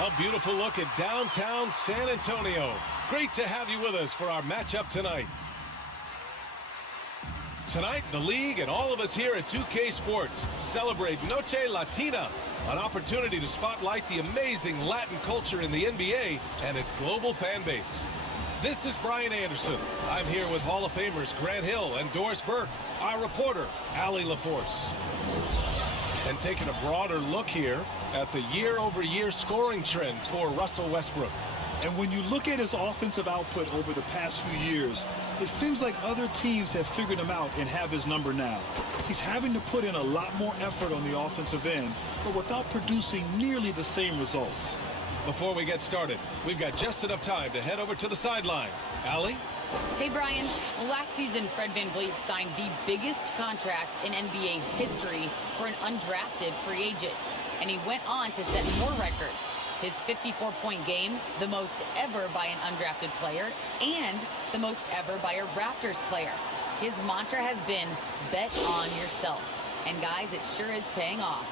A beautiful look at downtown San Antonio. Great to have you with us for our matchup tonight. Tonight, the league and all of us here at 2K Sports celebrate Noche Latina, an opportunity to spotlight the amazing Latin culture in the NBA and its global fan base. This is Brian Anderson. I'm here with Hall of Famers Grant Hill and Doris Burke, our reporter, Allie LaForce. And taking a broader look here at the year-over-year scoring trend for Russell Westbrook. And when you look at his offensive output over the past few years, it seems like other teams have figured him out and have his number now. He's having to put in a lot more effort on the offensive end, but without producing nearly the same results. Before we get started, we've got just enough time to head over to the sideline. Allie? Hey, Brian. Well, last season, Fred VanVleet signed the biggest contract in NBA history for an undrafted free agent. And he went on to set more records. His 54-point game, the most ever by an undrafted player, and the most ever by a Raptors player. His mantra has been, bet on yourself. And guys, it sure is paying off.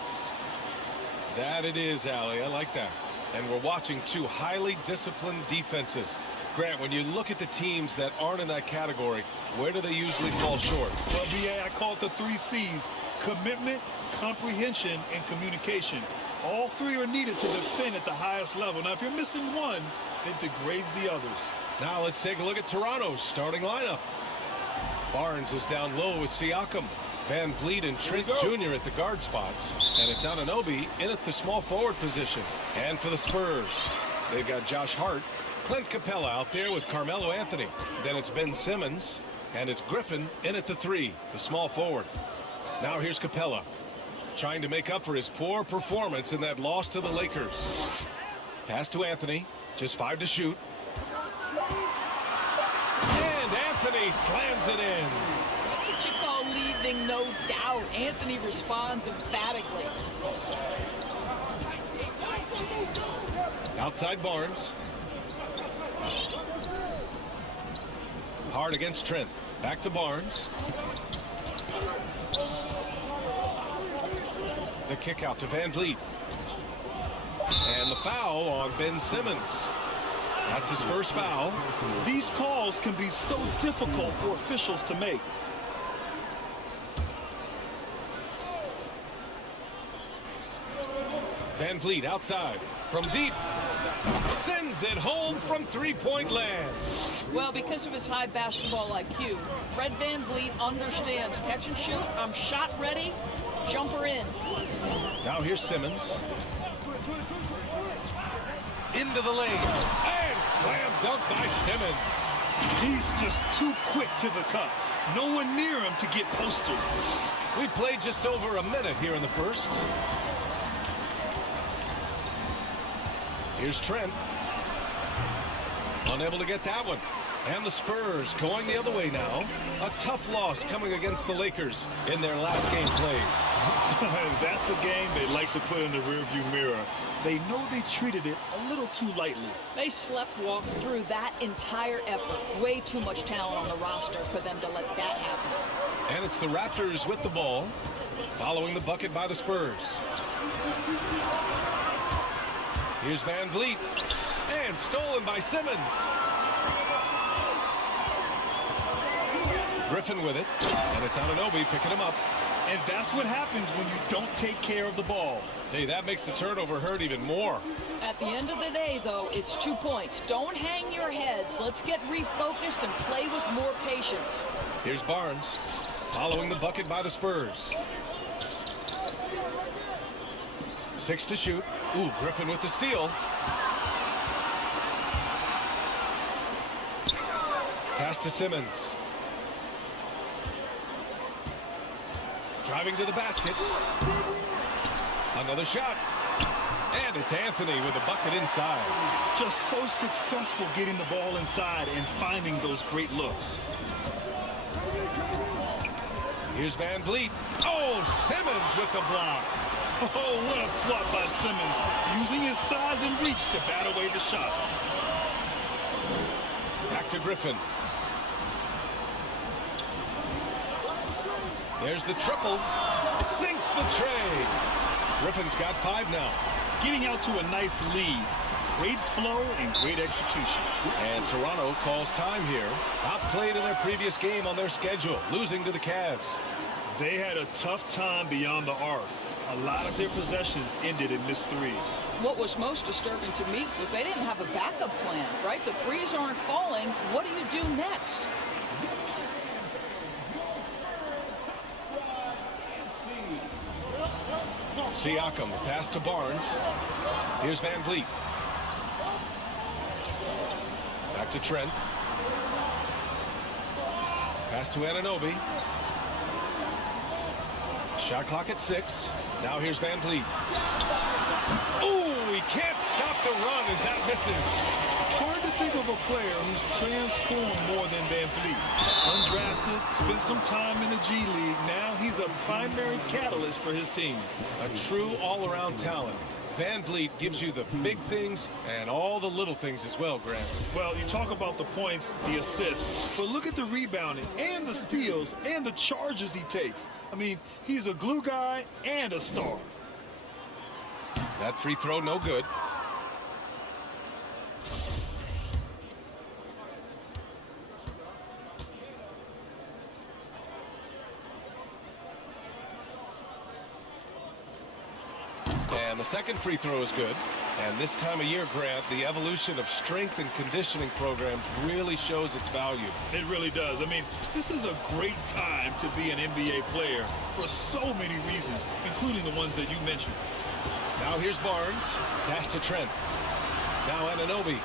That it is, Allie. I like that. And we're watching two highly disciplined defenses. Grant, when you look at the teams that aren't in that category, where do they usually fall short? Well, BA, I call it the 3 C's: commitment, comprehension, and communication. All 3 are needed to defend at the highest level. Now, if you're missing one, it degrades the others. Now let's take a look at Toronto's starting lineup. Barnes is down low with Siakam. VanVleet and Trent Jr. at the guard spots. And it's Anunoby in at the small forward position. And for the Spurs, they've got Josh Hart, Clint Capella out there with Carmelo Anthony. Then it's Ben Simmons, and it's Griffin in at the 3, the small forward. Now here's Capella, trying to make up for his poor performance in that loss to the Lakers. Pass to Anthony, just 5 to shoot. And Anthony slams it in. That's what you call leaving no doubt. Anthony responds emphatically. Outside Barnes. Hard against Trent. Back to Barnes. The kick out to VanVleet. And the foul on Ben Simmons. That's his first foul. These calls can be so difficult for officials to make. VanVleet outside from deep. Sends it home from three-point land. Well, because of his high basketball IQ, Fred VanVleet understands catch and shoot. I'm shot ready. Jumper in. Now here's Simmons. Into the lane. And slam dunk by Simmons. He's just too quick to the cup. No one near him to get posted. We played just over a minute here in the first. Here's Trent. Unable to get that one. And the Spurs going the other way now. A tough loss coming against the Lakers in their last game played. That's a game they like to put in the rearview mirror. They know they treated it a little too lightly. They sleptwalked through that entire effort. Way too much talent on the roster for them to let that happen. And it's the Raptors with the ball, following the bucket by the Spurs. Here's VanVleet. And stolen by Simmons. Griffin with it. And it's Anunoby picking him up. And that's what happens when you don't take care of the ball. Hey, that makes the turnover hurt even more. At the end of the day, though, it's 2 points. Don't hang your heads. Let's get refocused and play with more patience. Here's Barnes, following the bucket by the Spurs. 6 to shoot. Ooh, Griffin with the steal. Pass to Simmons. Driving to the basket. Another shot. And it's Anthony with the bucket inside. Just so successful getting the ball inside and finding those great looks. Here's VanVleet. Oh, Simmons with the block. Oh, what a swat by Simmons, using his size and reach to bat away the shot. Back to Griffin. There's the triple. Sinks the tray. Griffin's got 5 now. getting out to a nice lead. Great flow and great execution. And Toronto calls time here. Outplayed in their previous game on their schedule, losing to the Cavs. They had a tough time beyond the arc. A lot of their possessions ended in missed threes. What was most disturbing to me was they didn't have a backup plan, right? The threes aren't falling. What do you do next? Siakam, pass to Barnes. Here's Van Vliet. Back to Trent. Pass to Anunoby. Shot clock at 6. Now here's Van Vliet. Ooh, he can't stop the run as that misses. Hard to think of a player who's transformed more than Van Vliet. Undrafted, spent some time in the G League. Now he's a primary catalyst for his team. A true all-around talent. Van Vliet gives you the big things and all the little things as well, Grant. Well, you talk about the points, the assists, but look at the rebounding and the steals and the charges he takes. I mean, he's a glue guy and a star. That free throw, no good. And the second free throw is good. And this time of year, Grant, the evolution of strength and conditioning programs really shows its value. It really does. I mean, this is a great time to be an NBA player for so many reasons, including the ones that you mentioned. Now here's Barnes. Pass to Trent. Now Anunoby.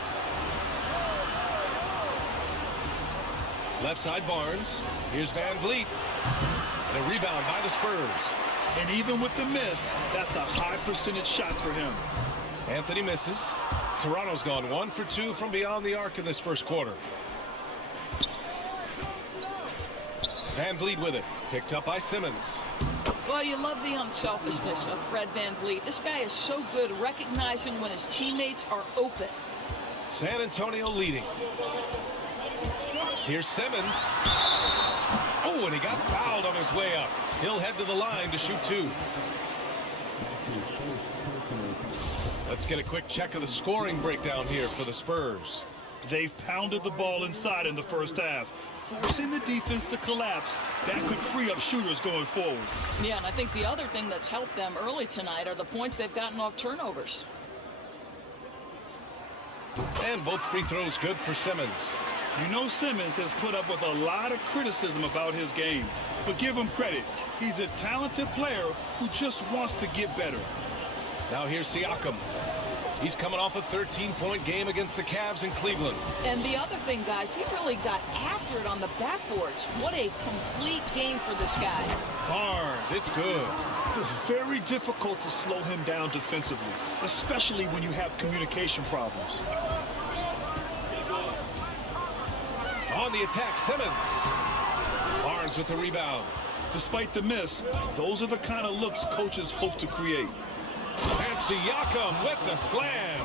Left side Barnes. Here's Van Vliet. And a rebound by the Spurs. And even with the miss, that's a high percentage shot for him. Anthony misses. Toronto's gone 1 for 2 from beyond the arc in this first quarter. Van Vliet with it. Picked up by Simmons. Well, you love the unselfishness of Fred Van Vliet. This guy is so good recognizing when his teammates are open. San Antonio leading. Here's Simmons. Oh, and he got fouled on his way up. He'll head to the line to shoot 2. Let's get a quick check of the scoring breakdown here for the Spurs. They've pounded the ball inside in the first half, forcing the defense to collapse. That could free up shooters going forward. Yeah, and I think the other thing that's helped them early tonight are the points they've gotten off turnovers. And both free throws good for Simmons. You know, Simmons has put up with a lot of criticism about his game, but give him credit. He's a talented player who just wants to get better. Now here's Siakam. He's coming off a 13-point game against the Cavs in Cleveland. And the other thing, guys, he really got after it on the backboards. What a complete game for this guy. Barnes, it's good. Very difficult to slow him down defensively, especially when you have communication problems. On the attack, Simmons. Barnes with the rebound. Despite the miss, those are the kind of looks coaches hope to create. And Siakam with the slam.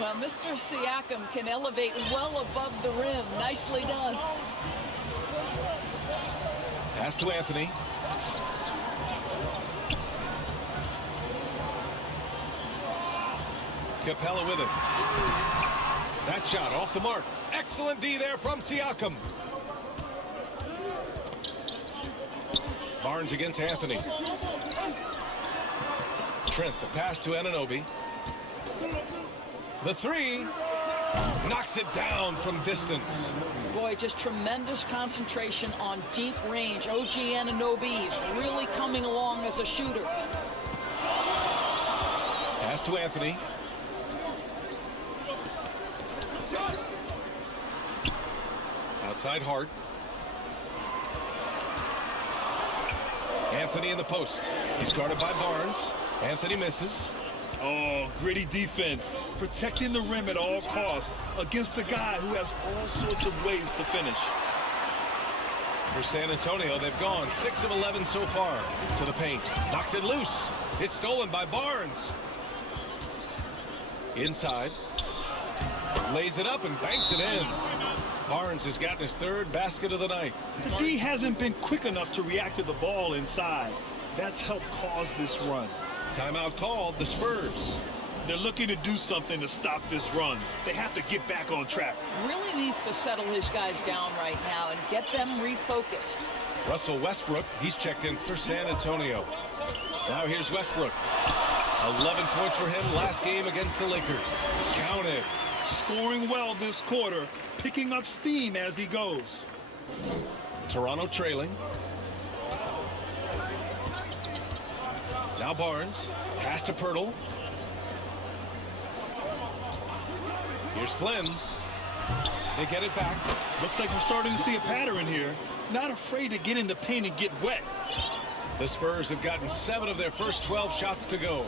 Well, Mr. Siakam can elevate well above the rim. Nicely done. Pass to Anthony. Capella with it. That shot off the mark. Excellent D there from Siakam. Barnes against Anthony. Trent, the pass to Anunoby. The 3 knocks it down from distance. Boy, just tremendous concentration on deep range. OG Anunoby is really coming along as a shooter. Pass to Anthony. Outside Hart. Anthony in the post. He's guarded by Barnes. Anthony misses. Oh, gritty defense, protecting the rim at all costs against a guy who has all sorts of ways to finish. For San Antonio, they've gone 6 of 11 so far to the paint. Knocks it loose. It's stolen by Barnes. Inside. Lays it up and banks it in. Barnes has gotten his 3rd basket of the night. The D hasn't been quick enough to react to the ball inside. That's helped cause this run. Timeout called, the Spurs. They're looking to do something to stop this run. They have to get back on track. Really needs to settle his guys down right now and get them refocused. Russell Westbrook, he's checked in for San Antonio. Now here's Westbrook. 11 points for him last game against the Lakers. Counted. Scoring well this quarter, picking up steam as he goes. Toronto trailing. Now Barnes. Pass to Pirtle. Here's Flynn. They get it back. Looks like we're starting to see a pattern here. Not afraid to get in the paint and get wet. The Spurs have gotten 7 of their first 12 shots to go.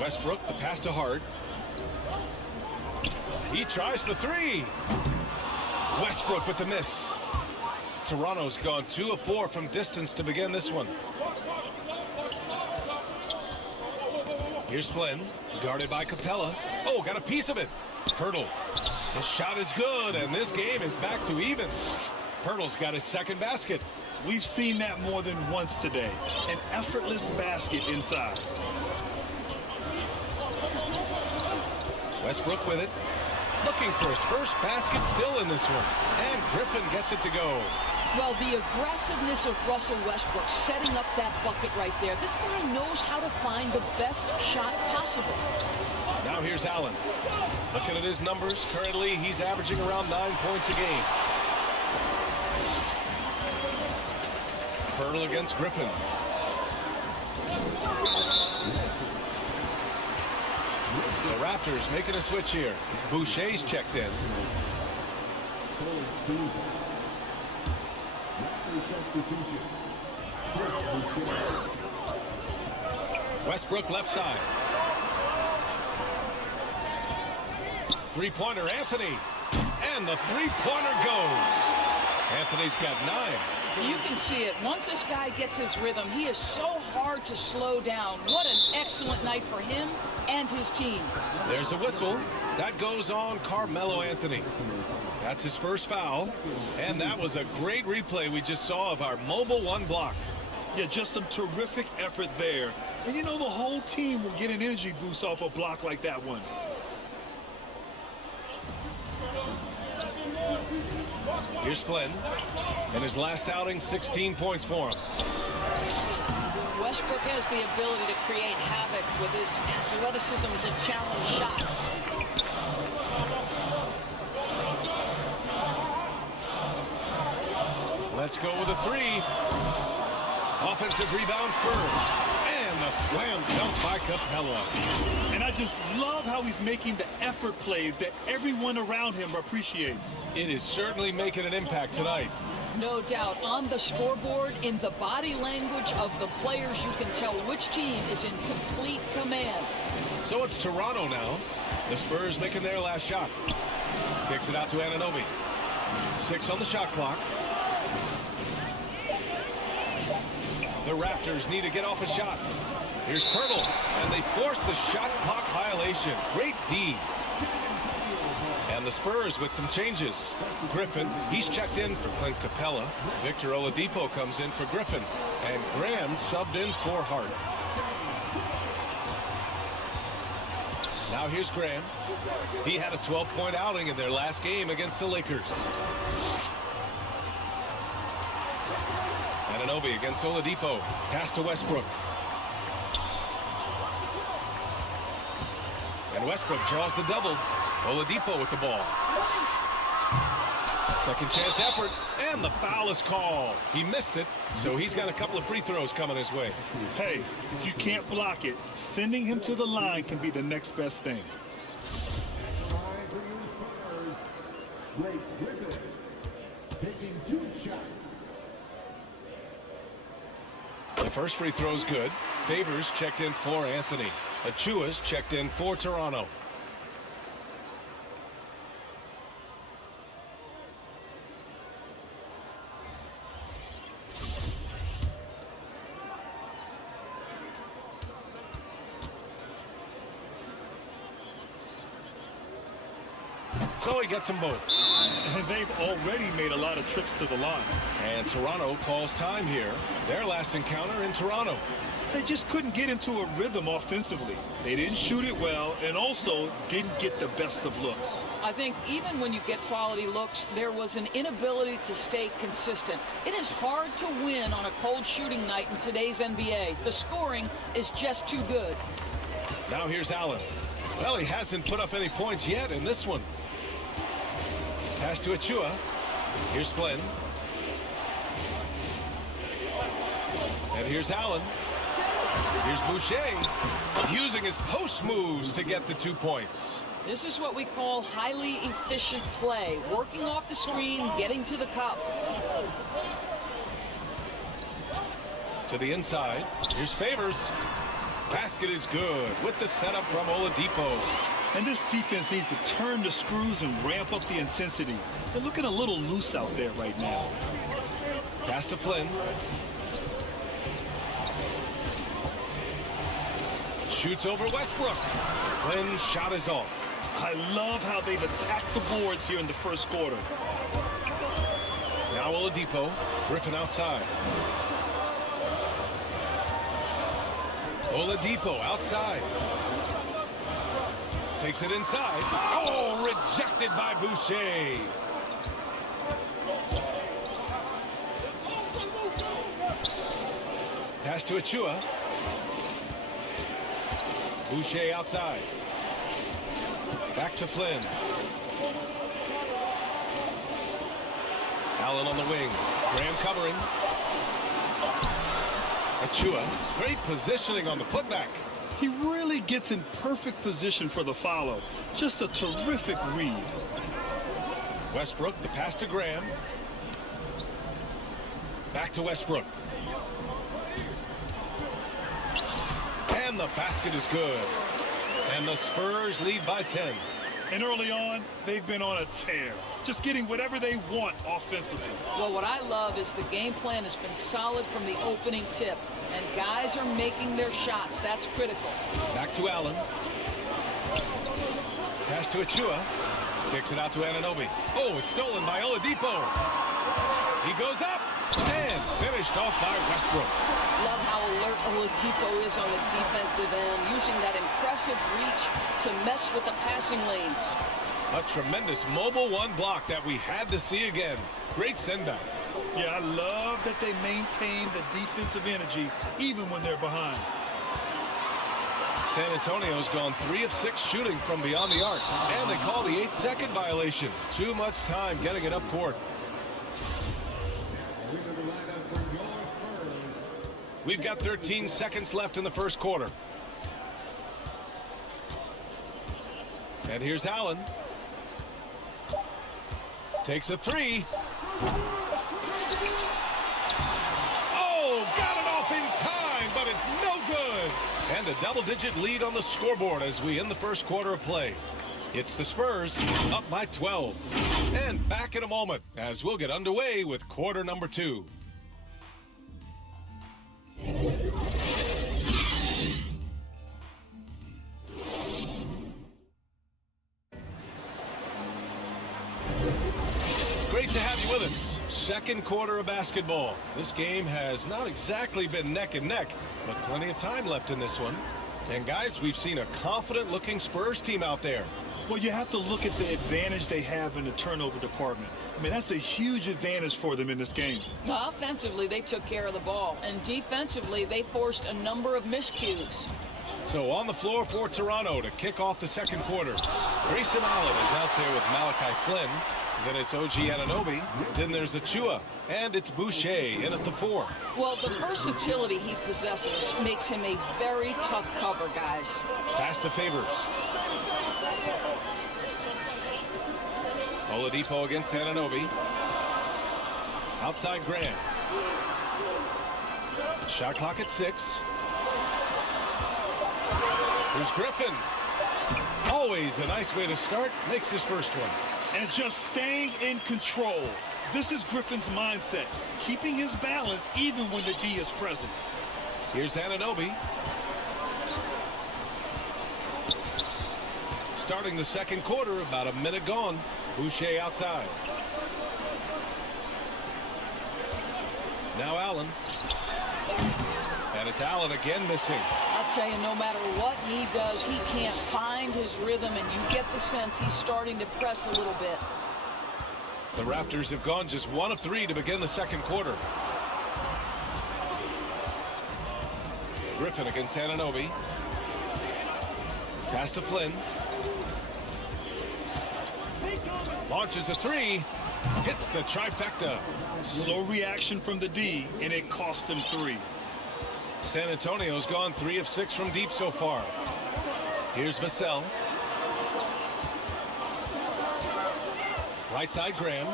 Westbrook, the pass to Hart. He tries for 3. Westbrook with the miss. Toronto's gone 2 of 4 from distance to begin this one. Here's Flynn, guarded by Capella. Oh, got a piece of it. Pirtle. The shot is good, and this game is back to even. Pirtle's got his second basket. We've seen that more than once today. An effortless basket inside. Westbrook with it. Looking for his first basket still in this one. And Griffin gets it to go. Well, the aggressiveness of Russell Westbrook setting up that bucket right there. This guy knows how to find the best shot possible. Now here's Allen. Looking at his numbers, currently he's averaging around 9 points a game. Pirtle against Griffin. The Raptors making a switch here. Boucher's checked in. Westbrook left side. Three-pointer Anthony. And the three-pointer goes. Anthony's got 9. You can see it. Once this guy gets his rhythm, he is so hard to slow down. What an excellent night for him and his team. There's a whistle. That goes on Carmelo Anthony. That's his first foul. And that was a great replay we just saw of our mobile 1 block. Yeah, just some terrific effort there. And you know, the whole team will get an energy boost off a block like that one. Here's Flynn. In his last outing, 16 points for him. Westbrook has the ability to create havoc with his athleticism to challenge shots. Let's go with a 3. Offensive rebound Spurs. And the slam dunk by Capella. And I just love how he's making the effort plays that everyone around him appreciates. It is certainly making an impact tonight. No doubt. On the scoreboard, in the body language of the players, you can tell which team is in complete command. So it's Toronto now. The Spurs making their last shot. Kicks it out to Anunoby. 6 on the shot clock. The Raptors need to get off a shot. Here's Pirtle, and they force the shot clock violation. Great D. And the Spurs with some changes. Griffin, he's checked in for Clint Capella. Victor Oladipo comes in for Griffin. And Graham subbed in for Hart. Now here's Graham. He had a 12-point outing in their last game against the Lakers. Anunoby against Oladipo. Pass to Westbrook. And Westbrook draws the double. Oladipo with the ball. Second chance effort. And the foul is called. He missed it, so he's got a couple of free throws coming his way. Hey, if you can't block it, sending him to the line can be the next best thing. Taking 2 shots. The first free throw's good. Favors checked in for Anthony. Achua's checked in for Toronto. So he gets them both. And they've already made a lot of trips to the line. And Toronto calls time here. Their last encounter in Toronto. They just couldn't get into a rhythm offensively. They didn't shoot it well and also didn't get the best of looks. I think even when you get quality looks, there was an inability to stay consistent. It is hard to win on a cold shooting night in today's NBA. The scoring is just too good. Now here's Allen. Well, he hasn't put up any points yet in this one. Pass to Achua. Here's Flynn. And here's Allen. Here's Boucher using his post moves to get the 2 points. This is what we call highly efficient play. Working off the screen, getting to the cup. To the inside. Here's Favors. Basket is good with the setup from Oladipo. And this defense needs to turn the screws and ramp up the intensity. They're looking a little loose out there right now. Pass to Flynn. Shoots over Westbrook. Flynn's shot is off. I love how they've attacked the boards here in the first quarter. Now Oladipo. Griffin outside. Oladipo outside. Takes it inside. Oh, rejected by Boucher. Pass to Achua. Boucher outside. Back to Flynn. Allen on the wing. Graham covering. Achua. Great positioning on the putback. He really gets in perfect position for the follow. Just a terrific read. Westbrook, the pass to Graham. Back to Westbrook. And the basket is good. And the Spurs lead by 10. And early on, they've been on a tear. Just getting whatever they want offensively. Well, what I love is the game plan has been solid from the opening tip. And guys are making their shots. That's critical. Back to Allen. Pass to Achua. Kicks it out to Anunoby. Oh, it's stolen by Oladipo. He goes up and finished off by Westbrook. Love how alert Oladipo is on the defensive end, using that impressive reach to mess with the passing lanes. A tremendous mobile one block that we had to see again. Great send back. Yeah, I love that they maintain the defensive energy even when they're behind. San Antonio's gone 3 of 6 shooting from beyond the arc. And they call the 8-second violation. Too much time getting it up court. We've got 13 seconds left in the first quarter. And here's Allen. Takes a 3. Oh, got it off in time, but it's no good. And a double-digit lead on the scoreboard as we end the first quarter of play. It's the Spurs up by 12. And back in a moment as we'll get underway with quarter number 2. Great to have you with us. Second quarter of basketball. This game has not exactly been neck and neck, but plenty of time left in this one. And guys, we've seen a confident-looking Spurs team out there. Well, you have to look at the advantage they have in the turnover department. I mean, that's a huge advantage for them in this game. Offensively, they took care of the ball, and defensively, they forced a number of miscues. So on the floor for Toronto to kick off the second quarter. Grayson Allen is out there with Malachi Flynn. Then it's OG Anunoby. Then there's Achua. And it's Boucher in at the 4. Well, the versatility he possesses makes him a very tough cover, guys. Pass to Favors. Oladipo against Anunoby. Outside Graham. Shot clock at 6. Here's Griffin. Always a nice way to start. Makes his first one. And just staying in control. This is Griffin's mindset. Keeping his balance even when the D is present. Here's Anunoby. Starting the second quarter, about a minute gone. Boucher outside. Now Allen. And it's Allen again missing. I'll tell you, no matter what he does, he can't find his rhythm, and you get the sense he's starting to press a little bit. The Raptors have gone just 1 of 3 to begin the second quarter. Griffin against Anunoby. Pass to Flynn. Launches a 3. Hits the trifecta. Slow reaction from the D, and it cost them 3. San Antonio's gone 3 of 6 from deep so far. Here's Vassell. Right side Graham.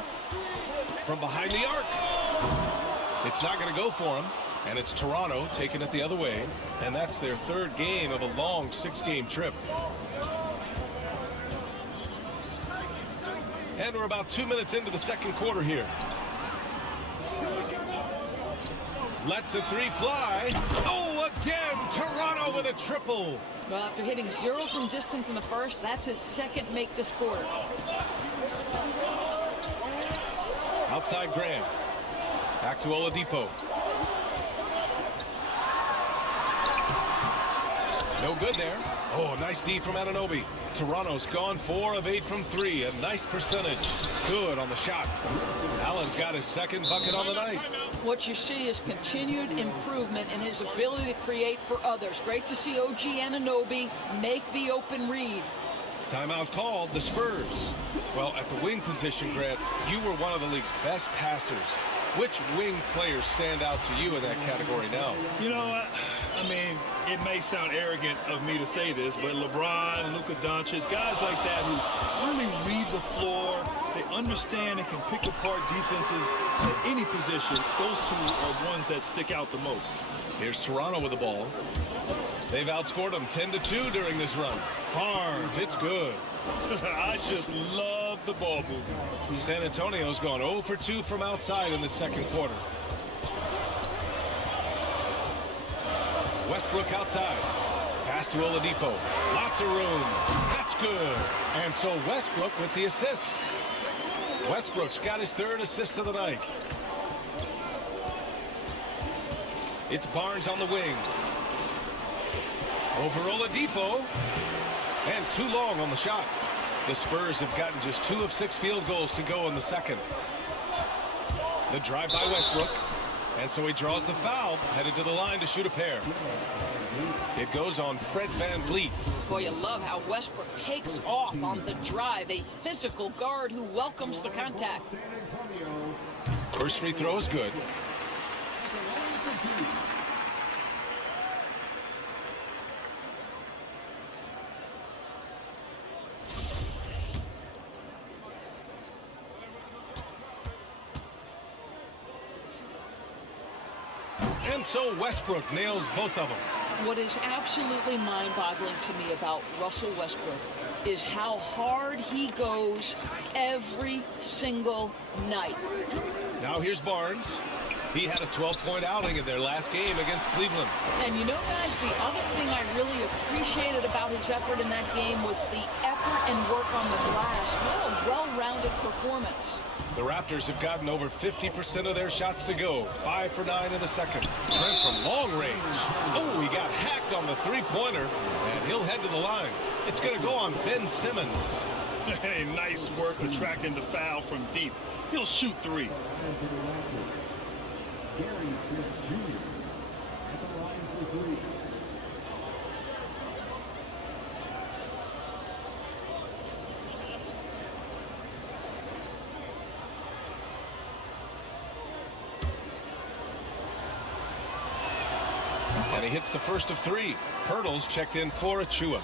From behind the arc. It's not going to go for him. And it's Toronto taking it the other way. And that's their 3rd game of a long 6-game trip. And we're about 2 minutes into the second quarter here. Lets the 3 fly. Oh, again, Toronto with a triple. Well, after hitting 0 from distance in the first, that's his 2nd make this quarter. Outside Graham. Back to Oladipo. No good there. Oh, nice D from Anunoby. Toronto's gone 4 of 8 from 3. A nice percentage. Good on the shot. Allen's got his 2nd bucket on the night. What you see is continued improvement in his ability to create for others. Great to see OG Anunoby make the open read. Timeout called, the Spurs. Well, at the wing position, Grant, you were one of the league's best passers. Which wing players stand out to you in that category now? You know what? I mean, it may sound arrogant of me to say this, but LeBron, Luka Doncic, guys like that who really read the floor, they understand and can pick apart defenses at any position. Those 2 are ones that stick out the most. Here's Toronto with the ball. They've outscored them 10-2 during this run. Barnes, it's good. I just love the ball movement. San Antonio's gone 0 for 2 from outside in the second quarter. Westbrook outside. Pass to Oladipo. Lots of room. That's good. And so Westbrook with the assist. Westbrook's got his 3rd assist of the night. It's Barnes on the wing. Over Oladipo. And too long on the shot. The Spurs have gotten just 2 of 6 field goals to go in the second. The drive by Westbrook. And so he draws the foul, headed to the line to shoot a pair. It goes on Fred VanVleet. Boy, you love how Westbrook takes off on the drive. A physical guard who welcomes the contact. First free throw is good. And so Westbrook nails both of them. What is absolutely mind-boggling to me about Russell Westbrook is how hard he goes every single night. Now here's Barnes. He had a 12-point outing in their last game against Cleveland. And you know, guys, the other thing I really appreciated about his effort in that game was the effort and work on the glass. What a well-rounded performance. The Raptors have gotten over 50% of their shots to go. 5 for 9 in the second. Trent from long range. Oh, he got hacked on the 3-pointer, and he'll head to the line. It's going to go on Ben Simmons. Hey, nice work attracting the foul from deep. He'll shoot 3. And he hits the first of 3. Pirtle's checked in for Achua.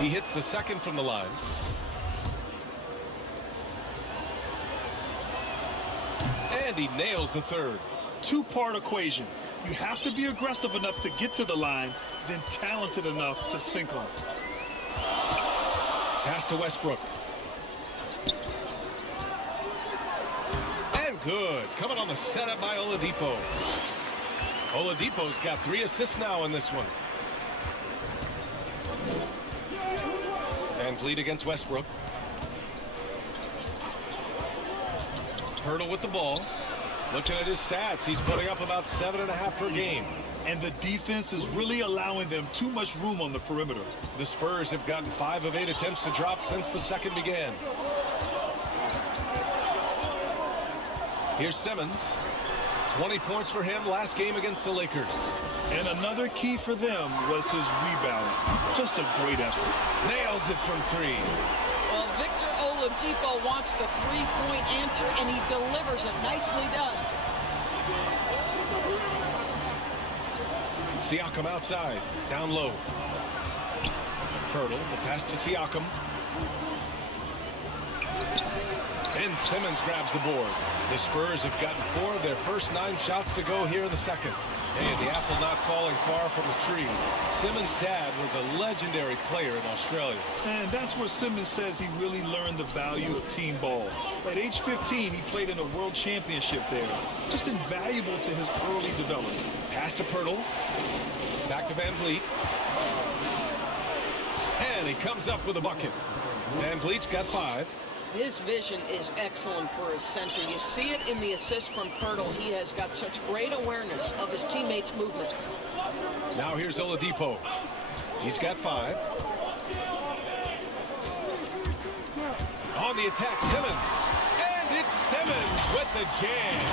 He hits the second from the line. And he nails the third. 2-part equation. You have to be aggressive enough to get to the line, then talented enough to sink on. Pass to Westbrook. And good. Coming on the setup by Oladipo. Oladipo's got 3 assists now in this one. VanVleet against Westbrook. Pirtle with the ball. Looking at his stats, he's putting up about 7.5 per game. And the defense is really allowing them too much room on the perimeter. The Spurs have gotten 5 of 8 attempts to drop since the second began. Here's Simmons. 20 points for him last game against the Lakers. And another key for them was his rebounding. Just a great effort. Nails it from 3. Well, Victor Oladipo wants the three-point answer, and he delivers it. Nicely done. Siakam outside, down low. Pirtle, the pass to Siakam. And Simmons grabs the board. The Spurs have gotten 4 of their first 9 shots to go here in the second. Hey, the apple not falling far from the tree. Simmons' dad was a legendary player in Australia. And that's where Simmons says he really learned the value of team ball. At age 15, he played in a world championship there. Just invaluable to his early development. Pass to Pirtle. Back to Van Vliet. And he comes up with a bucket. Van Vliet's got 5. His vision is excellent for his center. You see it in the assist from Pirtle. He has got such great awareness of his teammates' movements. Now here's Oladipo. He's got 5. On the attack, Simmons. And it's Simmons with the jam.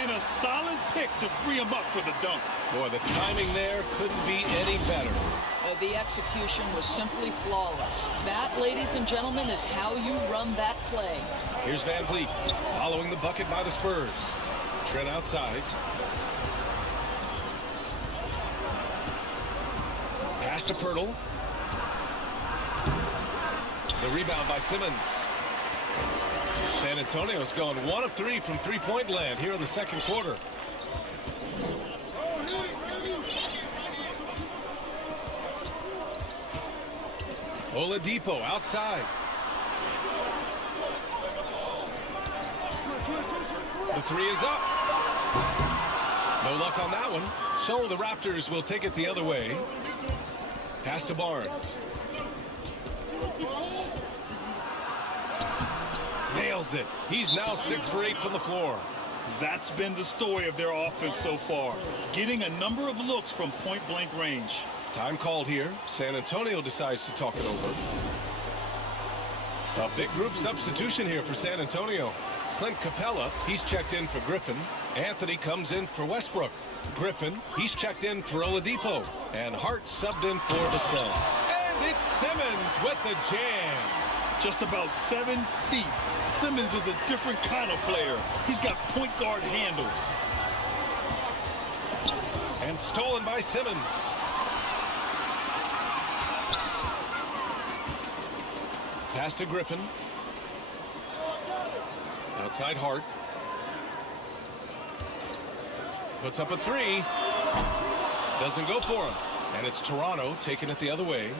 And a solid pick to free him up for the dunk. Boy, the timing there couldn't be any better. The execution was simply flawless. That, ladies and gentlemen, is how you run that play. Here's Van Vliet following the bucket by the Spurs. Trent outside. Pass to Pirtle. The rebound by Simmons. San Antonio's gone 1 of 3 from three-point land here in the second quarter. Oladipo outside. The 3 is up. No luck on that one. So the Raptors will take it the other way. Pass to Barnes. Nails it. He's now 6 for 8 from the floor. That's been the story of their offense so far. Getting a number of looks from point-blank range. Time called here. San Antonio decides to talk it over. A big group substitution here for San Antonio. Clint Capella, he's checked in for Griffin. Anthony comes in for Westbrook. Griffin, he's checked in for Oladipo. And Hart subbed in for the Sun. And it's Simmons with the jam. Just about 7 feet. Simmons is a different kind of player. He's got point guard handles. And stolen by Simmons. Pass to Griffin. Outside Hart. Puts up a 3. Doesn't go for him. And it's Toronto taking it the other way.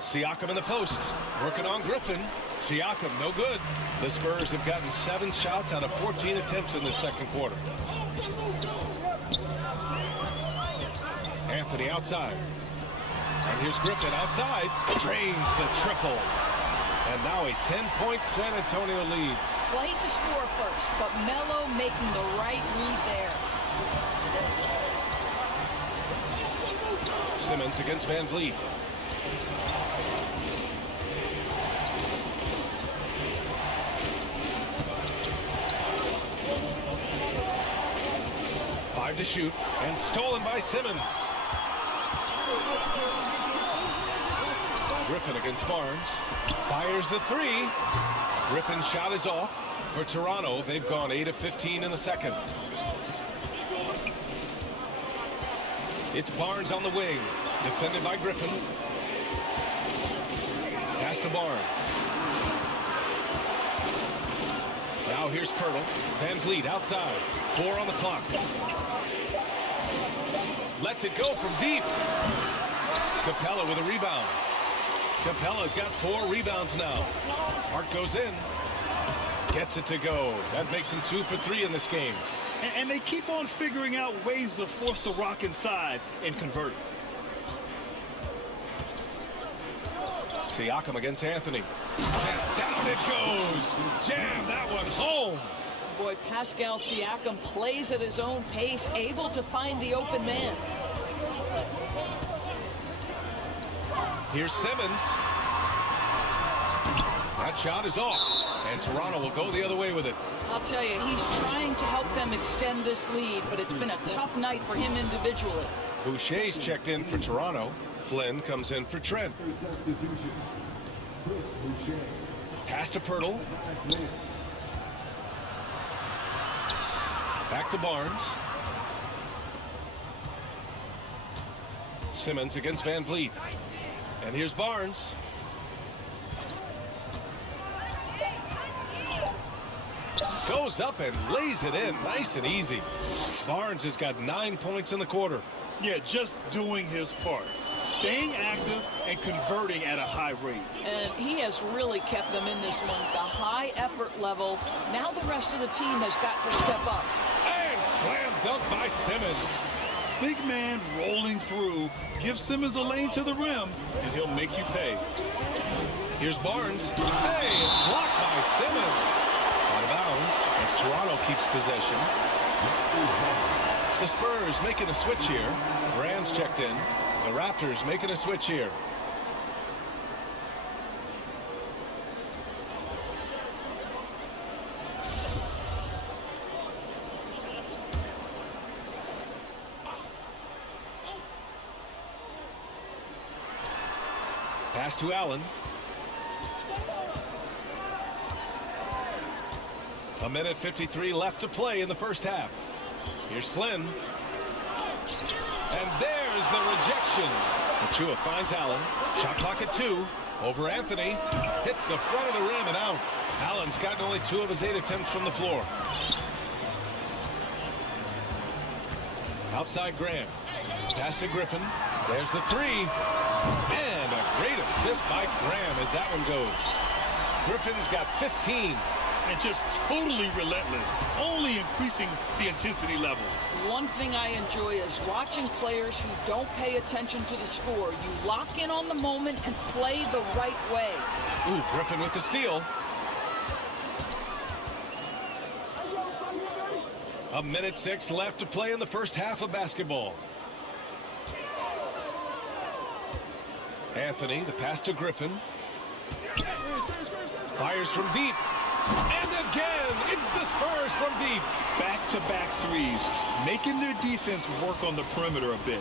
Siakam in the post. Working on Griffin. Siakam, no good. The Spurs have gotten 7 shots out of 14 attempts in the second quarter. Anthony outside. And here's Griffin outside. Drains the triple. And now a 10-point San Antonio lead. Well, he's a scorer first, but Melo making the right read there. Simmons against Van Vliet. To shoot, and stolen by Simmons. Griffin against Barnes. Fires the 3. Griffin's shot is off. For Toronto, they've gone 8 of 15 in the second. It's Barnes on the wing. Defended by Griffin. Pass to Barnes. Now here's Pirtle. Van Vliet outside. 4 on the clock. Lets it go from deep. Capella with a rebound. Capella's got 4 rebounds now. Hart goes in. Gets it to go. That makes him 2 for 3 in this game. And they keep on figuring out ways to force the rock inside and convert it. Siakam against Anthony. And down it goes. Jam that one home. Boy, Pascal Siakam plays at his own pace, able to find the open man. Here's Simmons. That shot is off, and Toronto will go the other way with it. I'll tell you, he's trying to help them extend this lead, but it's been a tough night for him individually. Boucher's checked in for Toronto. Flynn comes in for Trent. Substitution. Chris Boucher. Pass to Pirtle. 5 minutes. Back to Barnes. Simmons against Van Vliet. And here's Barnes. Goes up and lays it in nice and easy. Barnes has got 9 points in the quarter. Yeah, just doing his part. Staying active and converting at a high rate. And he has really kept them in this one. The high effort level. Now the rest of the team has got to step up. And slam dunk by Simmons. Big man rolling through. Give Simmons a lane to the rim, and he'll make you pay. Here's Barnes. Hey, it's blocked by Simmons. Out of bounds as Toronto keeps possession. The Spurs making a switch here. Rams checked in. The Raptors making a switch here. Pass to Allen. A minute 53 left to play in the first half. Here's Flynn. And there's the rejection. Achua finds Allen. Shot clock at 2. Over Anthony. Hits the front of the rim and out. Allen's gotten only 2 of his 8 attempts from the floor. Outside Graham. Pass to Griffin. There's the 3. And a great assist by Graham as that one goes. Griffin's got 15. And just totally relentless, only increasing the intensity level. One thing I enjoy is watching players who don't pay attention to the score. You lock in on the moment and play the right way. Ooh, Griffin with the steal. A minute 6 left to play in the first half of basketball. Anthony, the pass to Griffin. Fires from deep. And again, it's the Spurs from deep. Back-to-back threes, making their defense work on the perimeter a bit.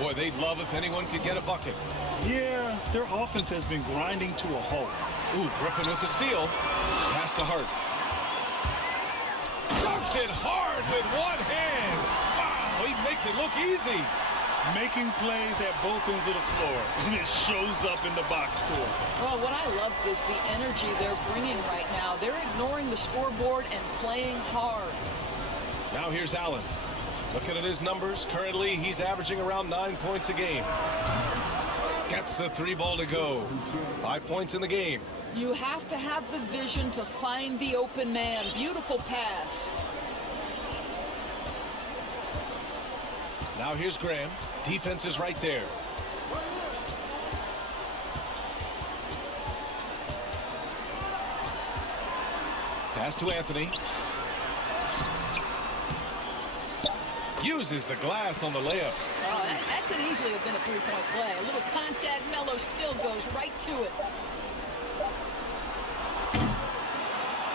Boy, they'd love if anyone could get a bucket. Yeah, their offense has been grinding to a halt. Ooh, Griffin with the steal. Pass to Hart. Dunks it hard with one hand. Wow, he makes it look easy. Making plays at both ends of the floor, and it shows up in the box score. Well, what I love is the energy they're bringing right now. They're ignoring the scoreboard and playing hard. Now here's Allen. Looking at his numbers, currently he's averaging around 9 points a game. Gets the 3 ball to go. 5 points in the game. You have to have the vision to find the open man. Beautiful pass. Now here's Graham. Defense is right there. Pass to Anthony. Uses the glass on the layup. That could easily have been a three-point play. A little contact, Melo still goes right to it.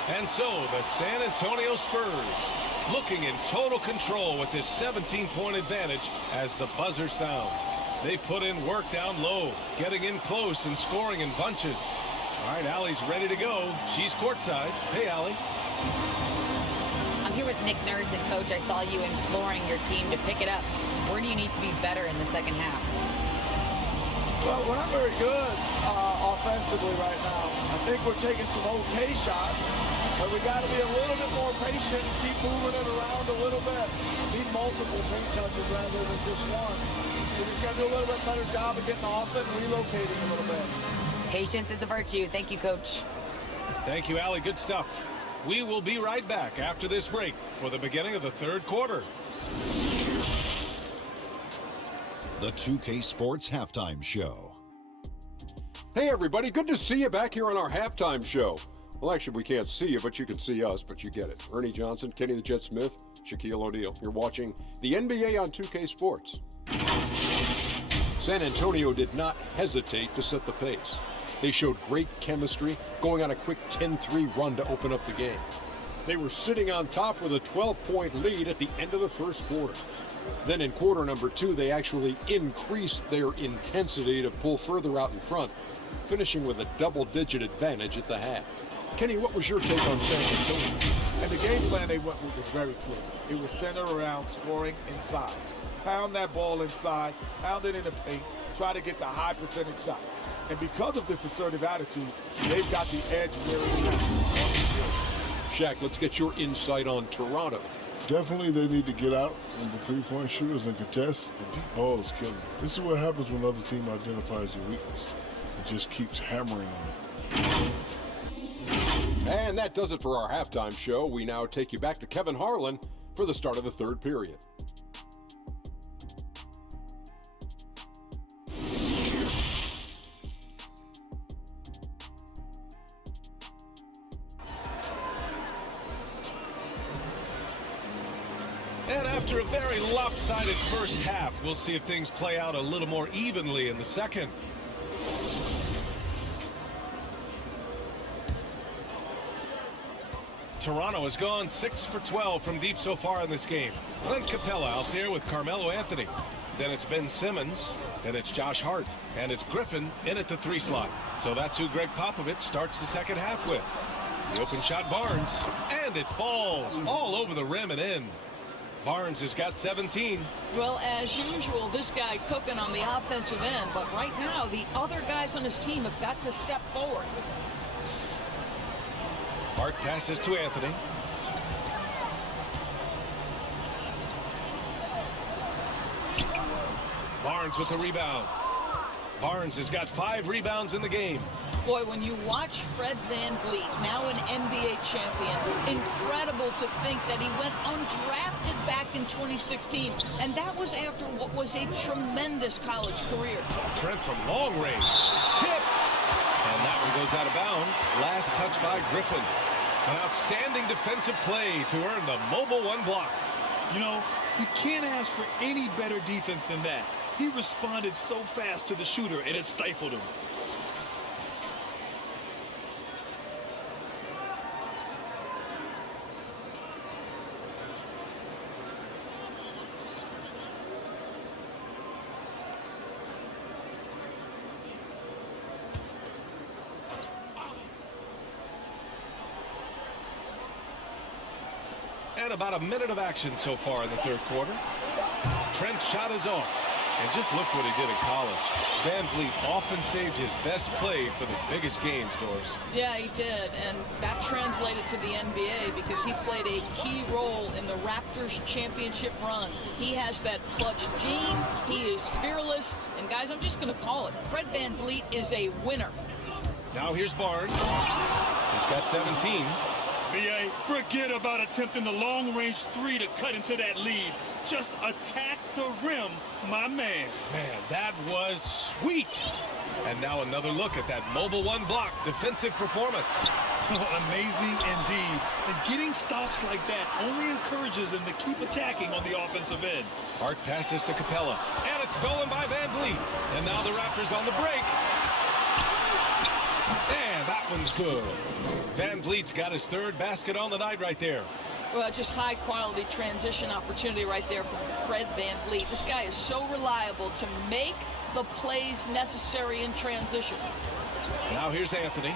And so the San Antonio Spurs looking in total control with this 17-point advantage as the buzzer sounds. They put in work down low, getting in close and scoring in bunches. All right, Allie's ready to go. She's courtside. Hey, Allie. I'm here with Nick Nurse, and Coach, I saw you imploring your team to pick it up. Where do you need to be better in the second half? Well, we're not very good offensively right now. I think we're taking some okay shots, but we got to be a little bit more patient and keep moving it around a little bit. Need multiple paint touches rather than just one. We just got to do a little bit better job of getting off it and relocating a little bit. Patience is a virtue. Thank you, Coach. Thank you, Allie. Good stuff. We will be right back after this break for the beginning of the third quarter. The 2K Sports Halftime Show. Hey everybody, good to see you back here on our halftime show. Well, actually, we can't see you, but you can see us, but you get it. Ernie Johnson, Kenny the Jet Smith, Shaquille O'Neal. You're watching the NBA on 2K Sports. San Antonio did not hesitate to set the pace. They showed great chemistry, going on a quick 10-3 run to open up the game. They were sitting on top with a 12-point lead at the end of the first quarter. Then in quarter number 2, they actually increased their intensity to pull further out in front, finishing with a double-digit advantage at the half. Kenny, what was your take on San Antonio? And the game plan they went with was very clear. It was centered around scoring inside. Pound that ball inside, pound it in the paint, try to get the high percentage shot. And because of this assertive attitude, they've got the edge where it is. Shaq, let's get your insight on Toronto. Definitely they need to get out on the three-point shooters and contest. The deep ball is killing. This is what happens when another team identifies your weakness. It just keeps hammering on it. And that does it for our halftime show. We now take you back to Kevin Harlan for the start of the third period. And after a very lopsided first half, we'll see if things play out a little more evenly in the second. Toronto has gone 6 for 12 from deep so far in this game. Clint Capella out there with Carmelo Anthony. Then it's Ben Simmons. Then it's Josh Hart. And it's Griffin in at the 3 slot. So that's who Greg Popovich starts the second half with. The open shot, Barnes. And it falls all over the rim and in. Barnes has got 17. Well, as usual, this guy cooking on the offensive end. But right now, the other guys on his team have got to step forward. Hart passes to Anthony. Barnes with the rebound. Barnes has got 5 rebounds in the game. Boy, when you watch Fred VanVleet, now an NBA champion, incredible to think that he went undrafted back in 2016, and that was after what was a tremendous college career. Trent from long range. Tipped. And that one goes out of bounds. Last touch by Griffin. An outstanding defensive play to earn the mobile 1 block. You know, you can't ask for any better defense than that. He responded so fast to the shooter, and it stifled him. And about a minute of action so far in the third quarter. Trent's shot is off. And just look what he did in college. VanVleet often saved his best play for the biggest games, Doris. Yeah, he did, and that translated to the NBA because he played a key role in the Raptors championship run. He has that clutch gene, he is fearless, and guys, I'm just going to call it, Fred VanVleet is a winner. Now here's Barnes. He's got 17. BA, forget about attempting the long-range 3 to cut into that lead. Just attack the rim, my man. Man, that was sweet. And now another look at that mobile 1 block defensive performance. Amazing indeed. And getting stops like that only encourages them to keep attacking on the offensive end. Hart passes to Capella. And it's stolen by VanVleet. And now the Raptors on the break. And that one's good. VanVleet's got his 3rd basket on the night right there. Well, just high-quality transition opportunity right there from Fred VanVleet. This guy is so reliable to make the plays necessary in transition. Now here's Anthony.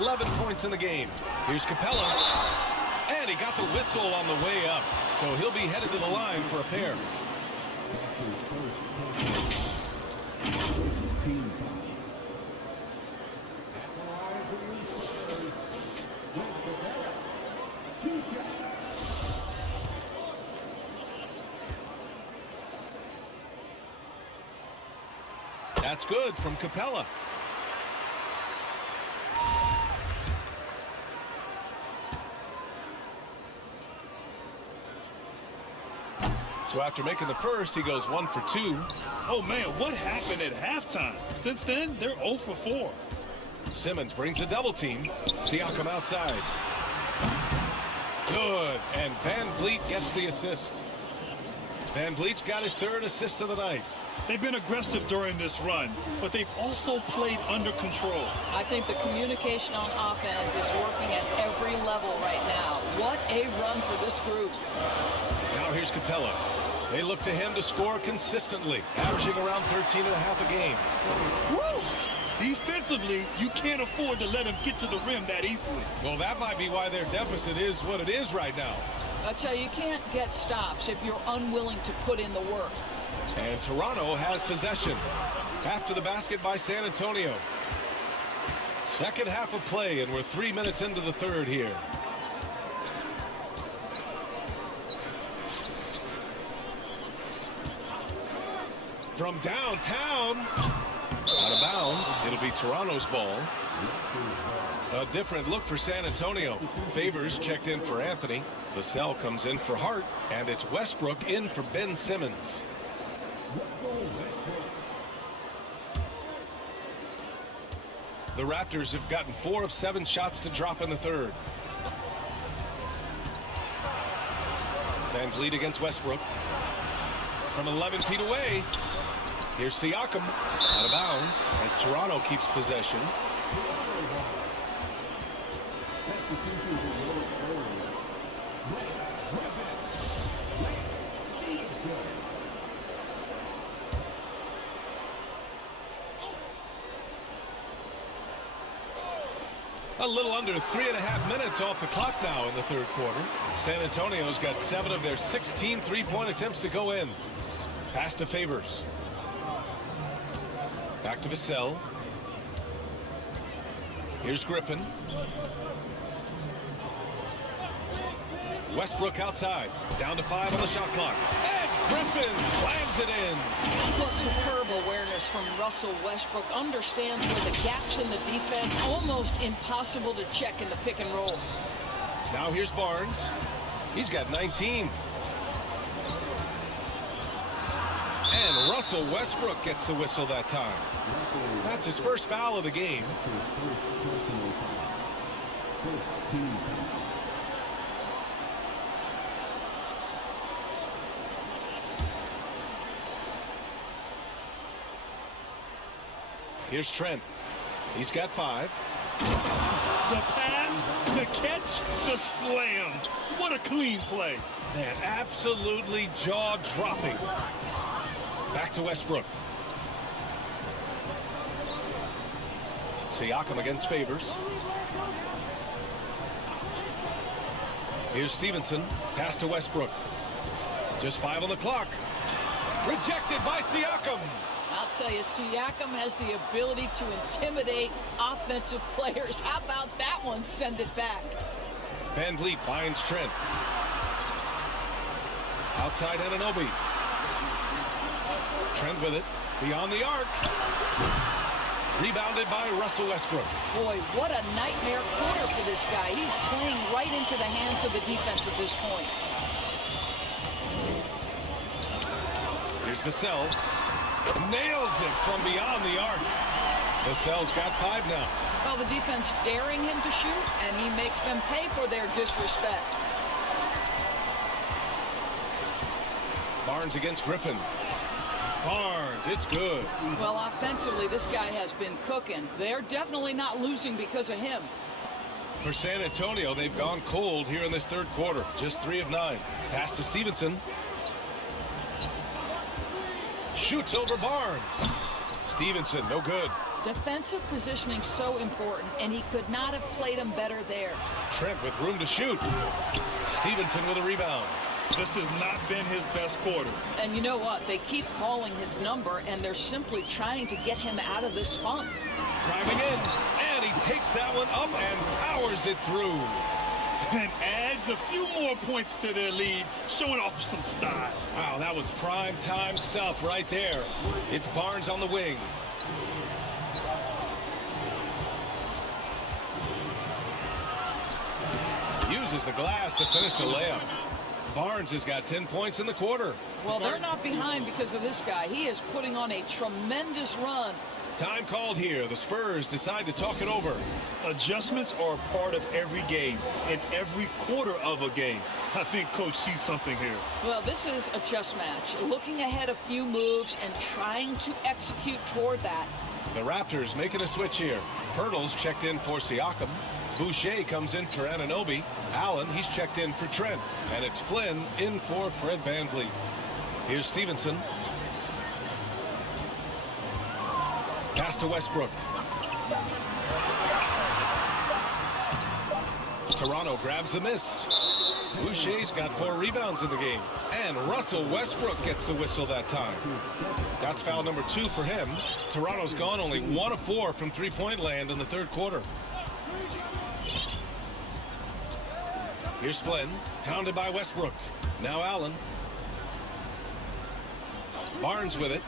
11 points in the game. Here's Capella. And he got the whistle on the way up. So he'll be headed to the line for a pair. That's good from Capella. So after making the first, he goes 1 for 2. Oh, man, what happened at halftime? Since then, they're 0 for 4. Simmons brings a double team. Siakam outside. Good. And Van Vliet gets the assist. Van Vliet's got his 3rd assist of the night. They've been aggressive during this run, but they've also played under control. I think the communication on offense is working at every level right now. What a run for this group. Now here's Capella. They look to him to score consistently, averaging around 13.5 a game. Woo! Defensively, you can't afford to let him get to the rim that easily. Well, that might be why their deficit is what it is right now. I tell you can't get stops if you're unwilling to put in the work. And Toronto has possession. After the basket by San Antonio. Second half of play, and we're 3 minutes into the 3rd here. From downtown. Out of bounds. It'll be Toronto's ball. A different look for San Antonio. Favors checked in for Anthony. Vassell comes in for Hart. And it's Westbrook in for Ben Simmons. The Raptors have gotten 4 of 7 shots to drop in the 3rd. Van Vliet against Westbrook. From 11 feet away. Here's Siakam. Out of bounds as Toronto keeps possession. A little under 3.5 minutes off the clock now in the 3rd quarter. San Antonio's got 7 of their 16 3-point attempts to go in. Pass to Favors. Back to Vassell. Here's Griffin. Westbrook outside. Down to 5 on the shot clock. And Griffin slams it in. Well, superb awareness from Russell Westbrook. Understands where the gaps in the defense. Almost impossible to check in the pick and roll. Now here's Barnes. He's got 19. And Russell Westbrook gets the whistle that time. That's his first foul of the game. Here's Trent. He's got 5. The pass, the catch, the slam. What a clean play. Man, absolutely jaw-dropping. Back to Westbrook. Siakam against Favors. Here's Stevenson. Pass to Westbrook. Just 5 on the clock. Rejected by Siakam. I'll tell you, Siakam has the ability to intimidate offensive players. How about that one? Send it back. Van Vliet finds Trent. Outside Anunoby. Trent with it. Beyond the arc. Rebounded by Russell Westbrook. Boy, what a nightmare quarter for this guy. He's playing right into the hands of the defense at this point. Here's Vassell. Nails it from beyond the arc. Vassell's got 5 now. Well, the defense daring him to shoot, and he makes them pay for their disrespect. Barnes against Griffin. Barnes, it's good. Well, offensively, this guy has been cooking. They're definitely not losing because of him. For San Antonio, they've gone cold here in this 3rd quarter. Just 3 of 9. Pass to Stevenson. Shoots over Barnes. Stevenson, no good. Defensive positioning so important, and he could not have played him better there. Trent with room to shoot. Stevenson with a rebound. This has not been his best quarter. And you know what? They keep calling his number, and they're simply trying to get him out of this funk. Driving in, and he takes that one up and powers it through. And adds a few more points to their lead, showing off some style. Wow, that was prime time stuff right there. It's Barnes on the wing. Uses the glass to finish the layup. Barnes has got 10 points in the quarter. Well, they're not behind because of this guy. He is putting on a tremendous run. Time called here. The Spurs decide to talk it over. Adjustments are a part of every game, in every quarter of a game. I think Coach sees something here. Well, this is a chess match. Looking ahead a few moves and trying to execute toward that. The Raptors making a switch here. Pirtle's checked in for Siakam. Boucher comes in for Anunoby. Allen, he's checked in for Trent. And it's Flynn in for Fred VanVleet. Here's Stevenson. Pass to Westbrook. Toronto grabs the miss. Boucher's got 4 rebounds in the game. And Russell Westbrook gets the whistle that time. That's foul number 2 for him. Toronto's gone only 1 of 4 from three-point land in the third quarter. Here's Flynn, pounded by Westbrook. Now Allen. Barnes with it.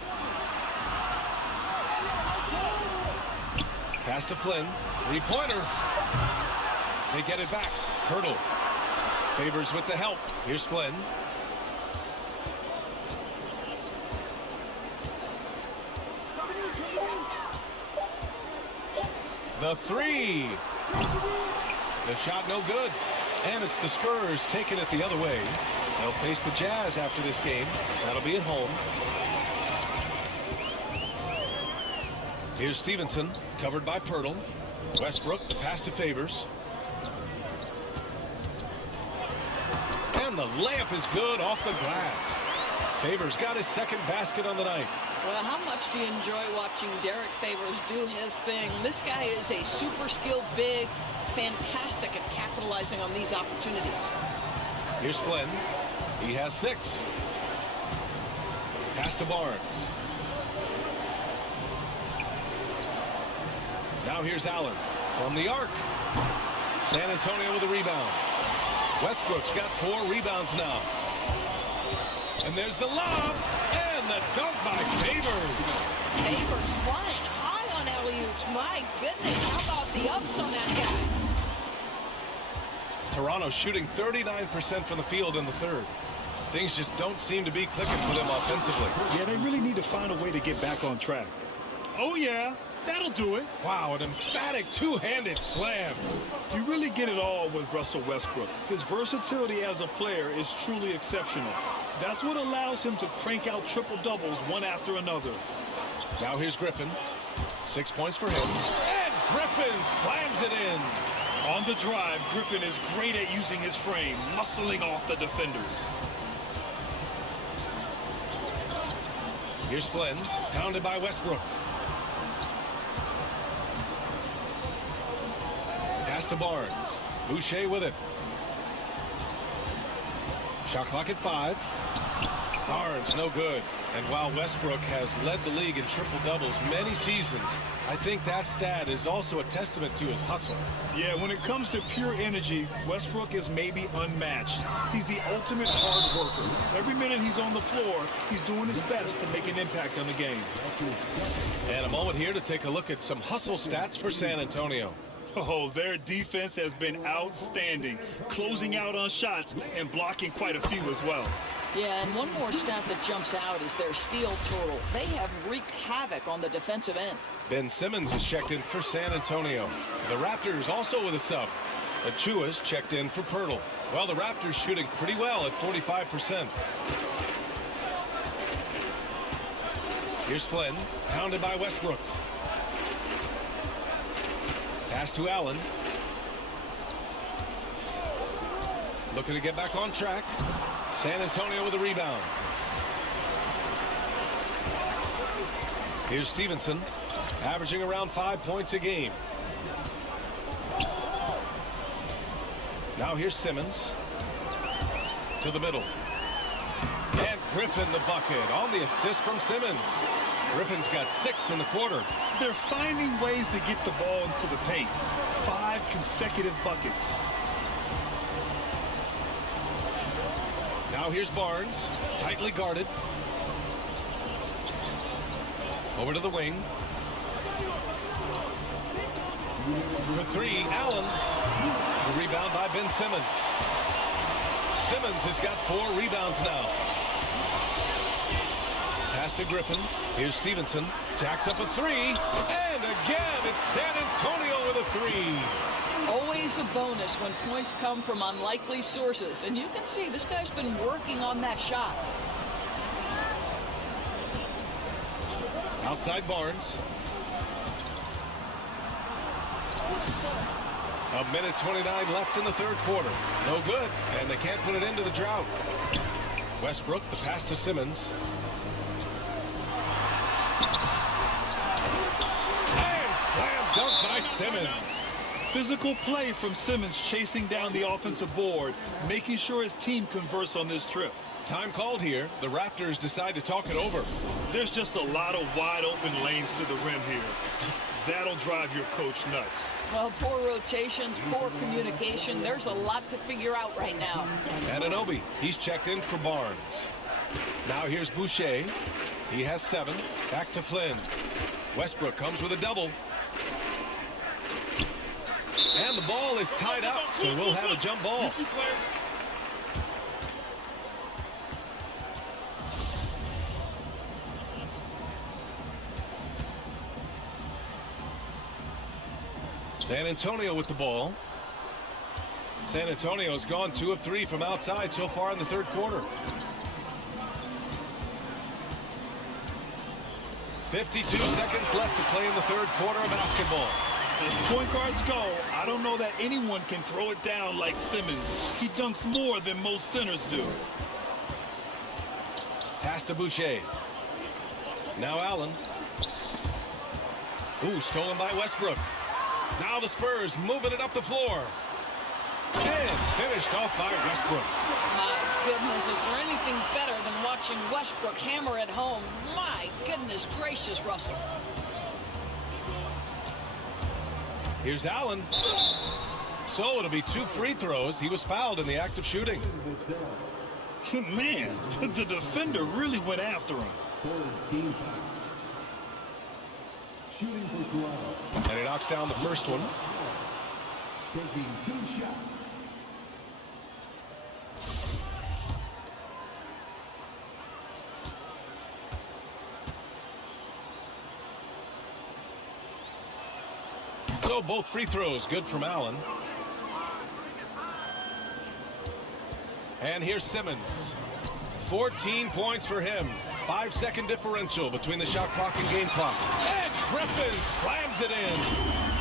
Pass to Flynn. Three-pointer. They get it back. Pirtle. Favors with the help. Here's Flynn. The three. The shot no good. And it's the Spurs taking it the other way. They'll face the Jazz after this game. That'll be at home. Here's Stevenson, covered by Pirtle. Westbrook, the pass to Favors. And the layup is good off the glass. Favors got his second basket on the night. Well, how much do you enjoy watching Derek Favors do his thing? This guy is a super skilled big, fantastic at capitalizing on these opportunities. Here's Flynn. He has 6. Pass to Barnes. Now here's Allen from the arc. San Antonio with a rebound. Westbrook's got 4 rebounds now. And there's the lob and the dunk by Favors. Favors flying high on alley-oops. My goodness, how about the ups on that guy? Toronto shooting 39% from the field in the third. Things just don't seem to be clicking for them offensively. Yeah, they really need to find a way to get back on track. Oh, yeah. That'll do it. Wow, an emphatic two-handed slam. You really get it all with Russell Westbrook. His versatility as a player is truly exceptional. That's what allows him to crank out triple-doubles one after another. Now here's Griffin. 6 points for him. And Griffin slams it in. On the drive, Griffin is great at using his frame, muscling off the defenders. Here's Flynn, pounded by Westbrook. Pass to Barnes. Boucher with it. Shot clock at 5. Barnes no good. And while Westbrook has led the league in triple-doubles many seasons, I think that stat is also a testament to his hustle. Yeah, when it comes to pure energy, Westbrook is maybe unmatched. He's the ultimate hard worker. Every minute he's on the floor, he's doing his best to make an impact on the game. And a moment here to take a look at some hustle stats for San Antonio. Oh, their defense has been outstanding, closing out on shots and blocking quite a few as well. Yeah, and one more stat that jumps out is their steal total. They have wreaked havoc on the defensive end. Ben Simmons is checked in for San Antonio. The Raptors also with a sub. Achua's checked in for Pirtle. Well, the Raptors shooting pretty well at 45%. Here's Flynn, pounded by Westbrook. Pass to Allen. Looking to get back on track. San Antonio with a rebound. Here's Stevenson, averaging around 5 points a game. Now here's Simmons. To the middle. And Griffin the bucket on the assist from Simmons. Griffin's got 6 in the quarter. They're finding ways to get the ball into the paint. 5 consecutive buckets. Now here's Barnes, tightly guarded. Over to the wing. For 3, Allen. The rebound by Ben Simmons. Simmons has got 4 rebounds now. Pass to Griffin. Here's Stevenson. Jacks up a 3. And again, it's San Antonio with a 3. Always a bonus when points come from unlikely sources. And you can see this guy's been working on that shot. Outside Barnes. A minute 29 left in the third quarter. No good, and they can't put it into the drought. Westbrook, the pass to Simmons. And slam dunk by Simmons. Physical play from Simmons chasing down the offensive board, making sure his team converts on this trip. Time called here. The Raptors decide to talk it over. There's just a lot of wide open lanes to the rim here. That'll drive your coach nuts. Well, poor rotations, poor communication. There's a lot to figure out right now. Anunoby, he's checked in for Barnes. Now here's Boucher. He has 7. Back to Flynn. Westbrook comes with a double. And the ball is tied up, so we'll have a jump ball. San Antonio with the ball. San Antonio's gone 2 of 3 from outside so far in the third quarter. 52 seconds left to play in the third quarter of basketball. As point guards go, I don't know that anyone can throw it down like Simmons. He dunks more than most centers do. Pass to Boucher. Now Allen. Ooh, stolen by Westbrook. Now the Spurs moving it up the floor. And finished off by Westbrook. My goodness, is there anything better than watching Westbrook hammer at home? My goodness gracious, Russell. Here's Allen. So it'll be 2 free throws. He was fouled in the act of shooting. Man, the defender really went after him. Shooting for Toronto. And he knocks down the first one. Taking 2 shots. So both free throws good from Allen. And here's Simmons. 14 points for him. 5-second differential between the shot clock and game clock. And Griffin slams it in.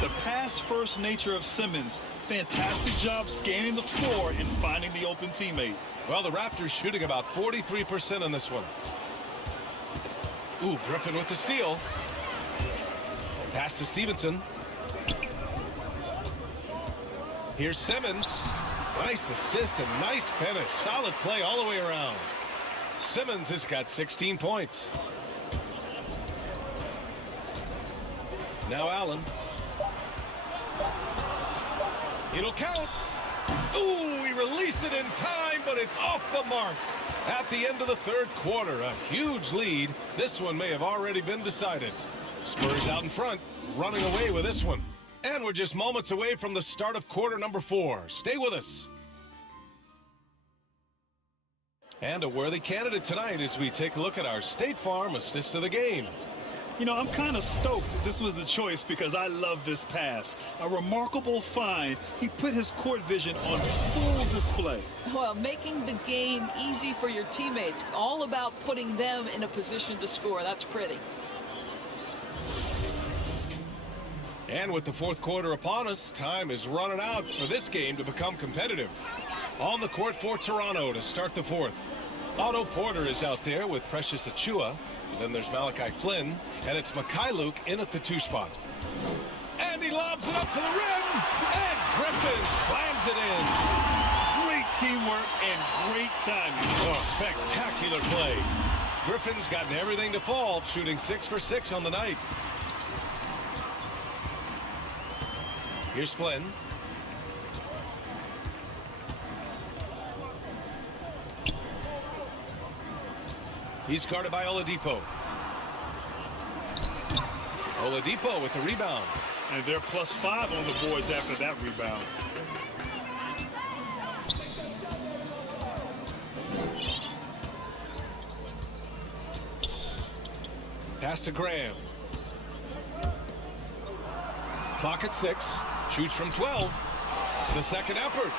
The pass-first nature of Simmons. Fantastic job scanning the floor and finding the open teammate. Well, the Raptors shooting about 43% on this one. Ooh, Griffin with the steal. Pass to Stevenson. Here's Simmons. Nice assist and nice finish. Solid play all the way around. Simmons has got 16 points. Now Allen. It'll count. Ooh, he released it in time, but it's off the mark. At the end of the third quarter, a huge lead. This one may have already been decided. Spurs out in front, running away with this one. And we're just moments away from the start of quarter number 4. Stay with us. And a worthy candidate tonight as we take a look at our State Farm assist of the game. You know, I'm kind of stoked that this was a choice because I love this pass. A remarkable find. He put his court vision on full display. Well, making the game easy for your teammates. All about putting them in a position to score. That's pretty. And with the fourth quarter upon us, time is running out for this game to become competitive. On the court for Toronto to start the fourth. Otto Porter is out there with Precious Achiuwa. Then there's Malachi Flynn, and it's Mikhailuk in at the 2 spot. And he lobs it up to the rim, and Griffin slams it in. Great teamwork and great timing. Oh, spectacular play. Griffin's gotten everything to fall, shooting 6 for 6 on the night. Here's Flynn. He's guarded by Oladipo. Oladipo with the rebound. And they're +5 on the boards after that rebound. Pass to Graham. Clock at 6. Shoots from 12. The second effort.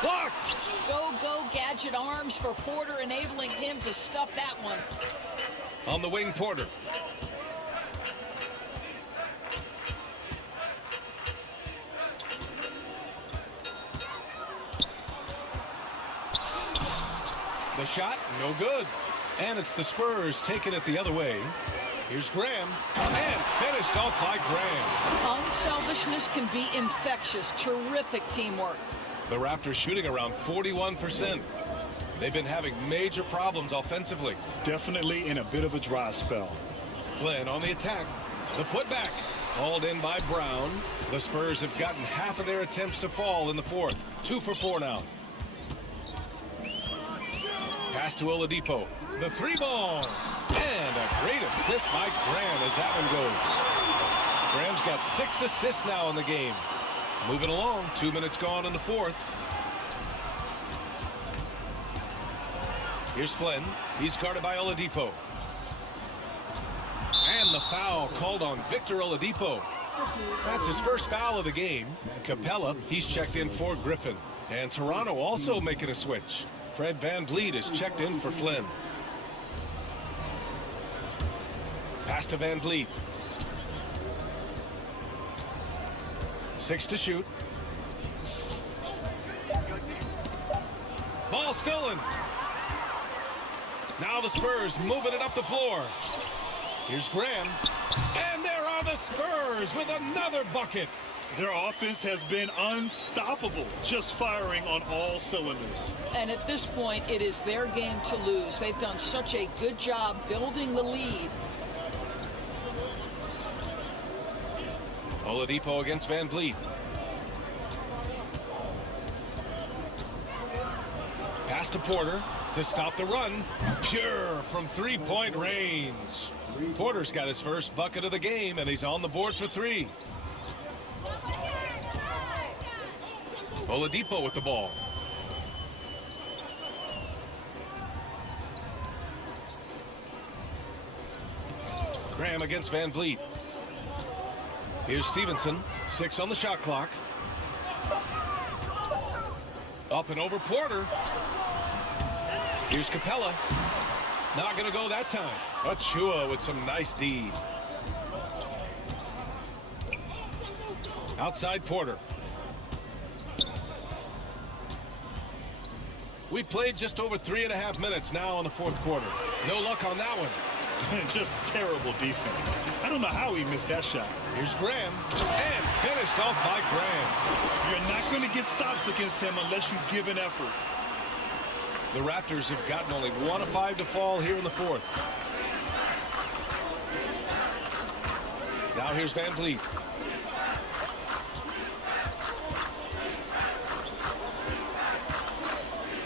Blocked. Go, gadget arms for Porter, enabling him to stuff that one. On the wing, Porter. The shot, no good. And it's the Spurs taking it the other way. Here's Graham, and finished off by Graham. Unselfishness can be infectious. Terrific teamwork. The Raptors shooting around 41%. They've been having major problems offensively. Definitely in a bit of a dry spell. Flynn on the attack. The putback. Hauled in by Brown. The Spurs have gotten half of their attempts to fall in the fourth. 2 for 4 now. Pass to Oladipo. The 3-ball. And a great assist by Graham as that one goes. Graham's got 6 assists now in the game. Moving along, 2 minutes gone in the fourth. Here's Flynn. He's guarded by Oladipo. And the foul called on Victor Oladipo. That's his first foul of the game. Capella, he's checked in for Griffin. And Toronto also making a switch. Fred VanVleet is checked in for Flynn. Pass to VanVleet. 6 to shoot. Ball stolen. Now the Spurs moving it up the floor. Here's Graham. And there are the Spurs with another bucket. Their offense has been unstoppable, just firing on all cylinders. And at this point, it is their game to lose. They've done such a good job building the lead. Oladipo against VanVleet. Pass to Porter to stop the run. Pure from three-point range. Porter's got his first bucket of the game, and he's on the board for 3. Oladipo with the ball. Graham against VanVleet. Here's Stevenson. 6 on the shot clock. Up and over Porter. Here's Capella. Not going to go that time. Achua with some nice D. Outside Porter. We played just over 3.5 minutes now in the fourth quarter. No luck on that one. Just terrible defense. I don't know how he missed that shot. Here's Graham, and finished off by Graham. You're not going to get stops against him unless you give an effort. The Raptors have gotten only 1 of 5 to fall here in the fourth. Now here's VanVleet.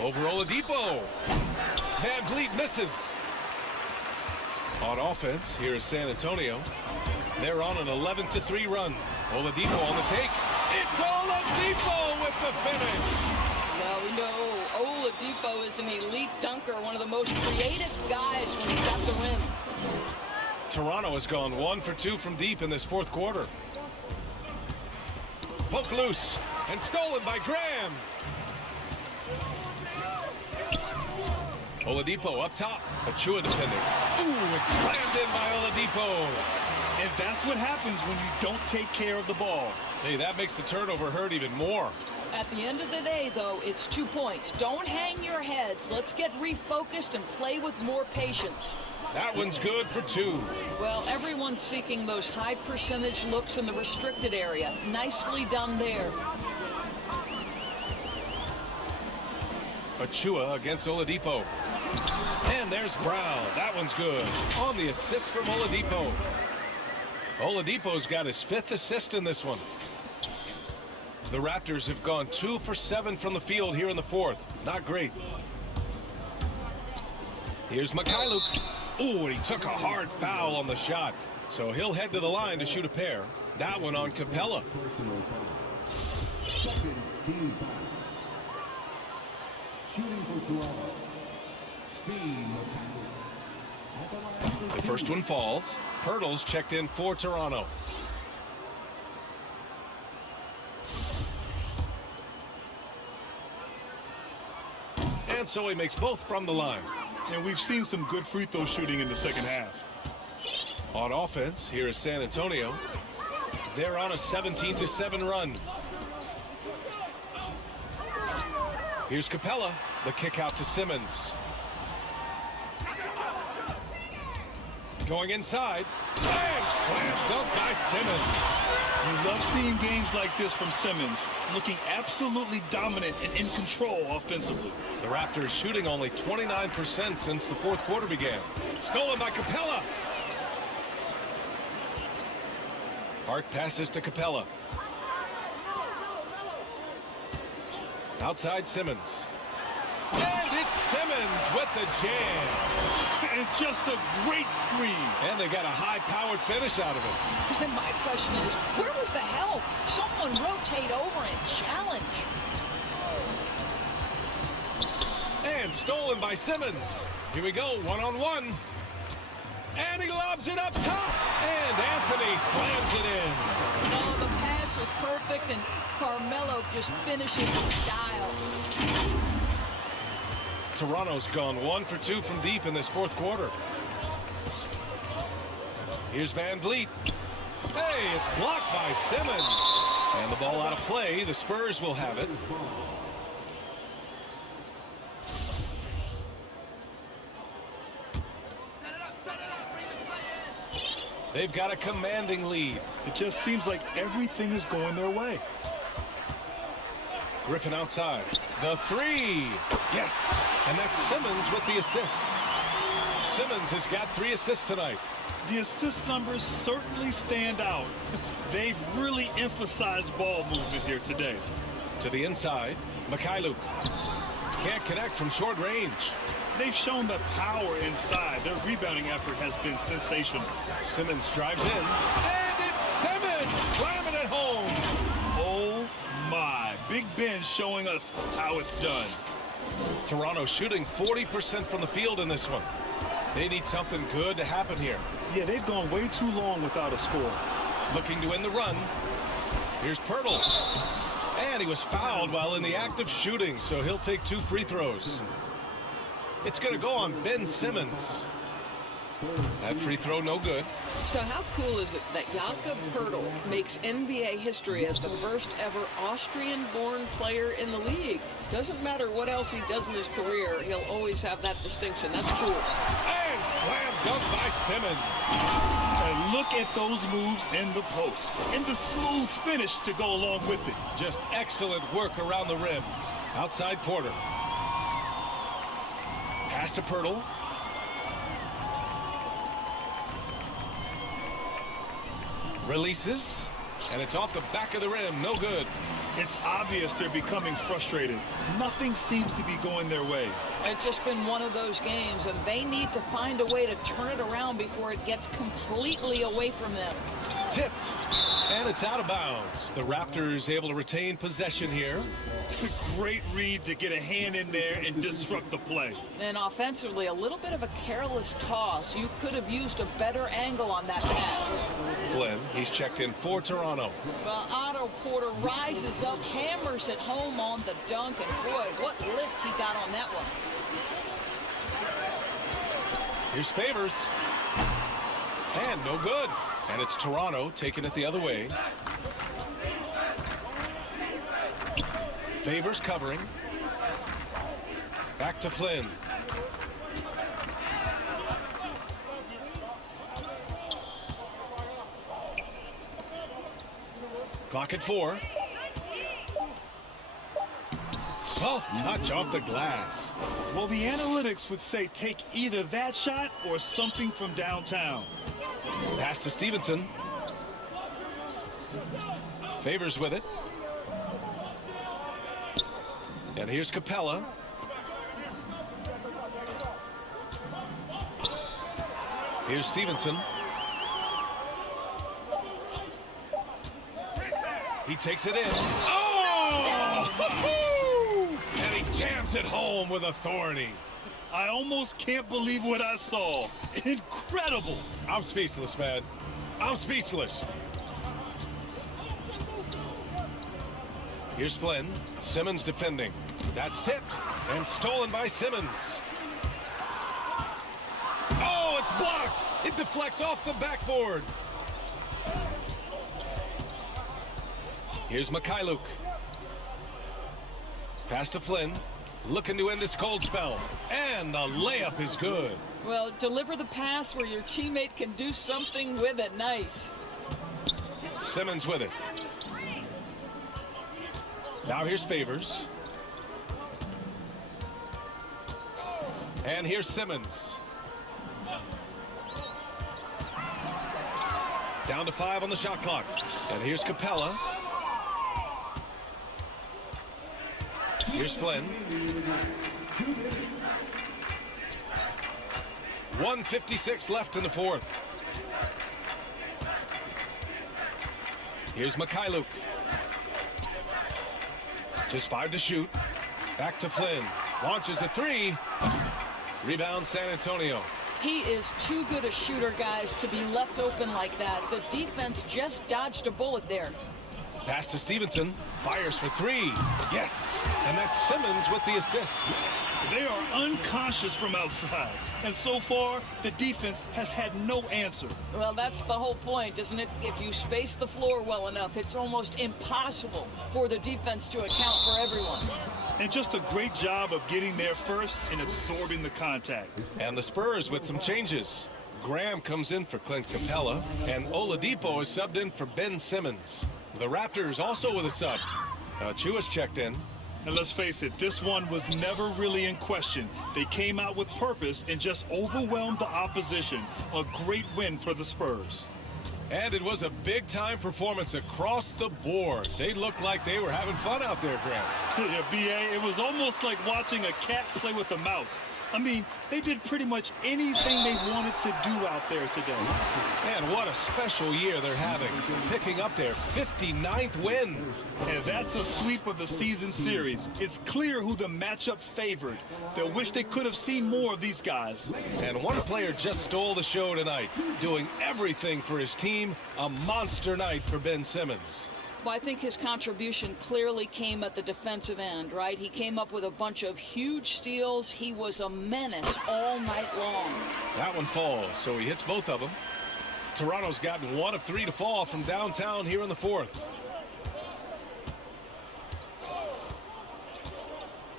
Over Oladipo. VanVleet misses. On offense, here is San Antonio. They're on an 11-3 run. Oladipo on the take. It's Oladipo with the finish. Well, we know Oladipo is an elite dunker, one of the most creative guys when he's at the rim. Toronto has gone 1 for 2 from deep in this fourth quarter. Poked loose and stolen by Graham. Oladipo up top. Achua defending. Ooh, it's slammed in by Oladipo. And that's what happens when you don't take care of the ball. Hey, that makes the turnover hurt even more. At the end of the day, though, it's 2 points. Don't hang your heads. Let's get refocused and play with more patience. That one's good for 2. Well, everyone's seeking those high percentage looks in the restricted area. Nicely done there. Achua against Oladipo. And there's Brown. That one's good. On the assist from Oladipo. Oladipo's got his 5th assist in this one. The Raptors have gone 2 for 7 from the field here in the fourth. Not great. Here's Mikhailuk. Ooh, and he took a hard foul on the shot. So he'll head to the line to shoot a pair. That one on Capella. Second team foul. Shooting for Toronto. Speed Mikhailuk. The first one falls. Pirtle's checked in for Toronto. And so he makes both from the line. And we've seen some good free throw shooting in the second half. On offense, here is San Antonio. They're on a 17-7 run. Here's Capella. The kick out to Simmons. Going inside. And slam dunk by Simmons. You love seeing games like this from Simmons, looking absolutely dominant and in control offensively. The Raptors shooting only 29% since the fourth quarter began. Stolen by Capella. Hart passes to Capella. Outside Simmons. And it's Simmons with the jam. And just a great screen. And they got a high-powered finish out of it. And my question is, where was the help? Someone rotate over and challenge. And stolen by Simmons. Here we go, one-on-one. And he lobs it up top. And Anthony slams it in. No, the pass was perfect, and Carmelo just finishes with style. Toronto's gone 1 for 2 from deep in this fourth quarter. Here's Van Vliet. Hey, it's blocked by Simmons. And the ball out of play. The Spurs will have it. They've got a commanding lead. It just seems like everything is going their way. Griffin outside. The three. Yes. And that's Simmons with the assist. Simmons has got 3 assists tonight. The assist numbers certainly stand out. They've really emphasized ball movement here today. To the inside. Mikhailuk. Can't connect from short range. They've shown the power inside. Their rebounding effort has been sensational. Simmons drives in. And it's Simmons slamming it home. Oh my. Big Ben showing us how it's done. Toronto shooting 40% from the field in this one. They need something good to happen here. Yeah, they've gone way too long without a score. Looking to win the run. Here's Pirtle. And he was fouled while in the act of shooting, so he'll take 2 free throws. It's going to go on Ben Simmons. That free throw no good. So how cool is it that Jakob Poeltl makes NBA history as the first ever Austrian-born player in the league? Doesn't matter what else he does in his career, he'll always have that distinction. That's cool. And slam dunk by Simmons. And look at those moves in the post. And the smooth finish to go along with it. Just excellent work around the rim. Outside Porter. Pass to Poeltl. Releases, and it's off the back of the rim. No good. It's obvious they're becoming frustrated. Nothing seems to be going their way. It's just been one of those games, and they need to find a way to turn it around before it gets completely away from them. Tipped, and it's out of bounds. The Raptors able to retain possession here. Great read to get a hand in there and disrupt the play. And offensively, a little bit of a careless toss. You could have used a better angle on that pass. Flynn, he's checked in for Toronto. Well, Otto Porter rises up, hammers it home on the dunk, and boy, what lift he got on that one. Here's Favors. And no good. And it's Toronto taking it the other way. Favors covering. Back to Flynn. Clock at 4. Soft touch off the glass. Well, the analytics would say take either that shot or something from downtown. Pass to Stevenson. Favors with it. And here's Capella. Here's Stevenson. He takes it in. Oh! And he jams it home with authority. I almost can't believe what I saw. Incredible. I'm speechless, man. I'm speechless. Here's Flynn. Simmons defending. That's tipped and stolen by Simmons. Oh, it's blocked. It deflects off the backboard. Here's Mikhailuk. Pass to Flynn. Looking to end this cold spell. And the layup is good. Well, deliver the pass where your teammate can do something with it. Nice. Simmons with it. Now here's Favors. And here's Simmons. Down to 5 on the shot clock. And here's Capella. Here's Flynn. 1:56 left in the fourth. Here's Mikhailuk. Just 5 to shoot. Back to Flynn. Launches a 3. Rebound San Antonio. He is too good a shooter, guys, to be left open like that. The defense just dodged a bullet there. Pass to Stevenson. Fires for 3. Yes. And that's Simmons with the assist. They are unconscious from outside. And so far, the defense has had no answer. Well, that's the whole point, isn't it? If you space the floor well enough, it's almost impossible for the defense to account for everyone. And just a great job of getting there first and absorbing the contact. And the Spurs with some changes. Graham comes in for Clint Capella, and Oladipo is subbed in for Ben Simmons. The Raptors also with a sub. Chua's checked in. And let's face it, this one was never really in question. They came out with purpose and just overwhelmed the opposition. A great win for the Spurs. And it was a big-time performance across the board. They looked like they were having fun out there, Graham. Yeah, B.A., it was almost like watching a cat play with a mouse. I mean, they did pretty much anything they wanted to do out there today. Man, what a special year they're having, picking up their 59th win. And that's a sweep of the season series. It's clear who the matchup favored. They'll wish they could have seen more of these guys. And one player just stole the show tonight, doing everything for his team. A monster night for Ben Simmons. Well, I think his contribution clearly came at the defensive end, right? He came up with a bunch of huge steals. He was a menace all night long. That one falls, so he hits both of them. Toronto's gotten 1 of 3 to fall from downtown here in the fourth.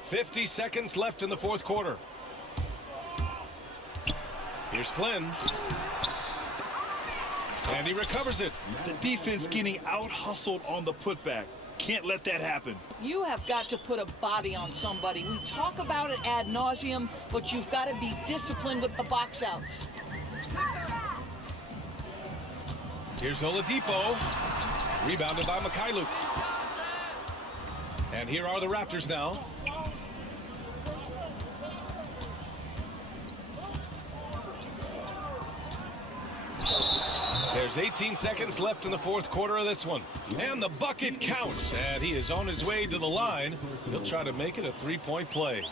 50 seconds left in the fourth quarter. Here's Flynn. And he recovers it. The defense getting out-hustled on the putback. Can't let that happen. You have got to put a body on somebody. We talk about it ad nauseum, but you've got to be disciplined with the box outs. Here's Oladipo. Rebounded by Mikhailuk. And here are the Raptors now. There's 18 seconds left in the fourth quarter of this one. And the bucket counts. And he is on his way to the line. He'll try to make it a three-point play.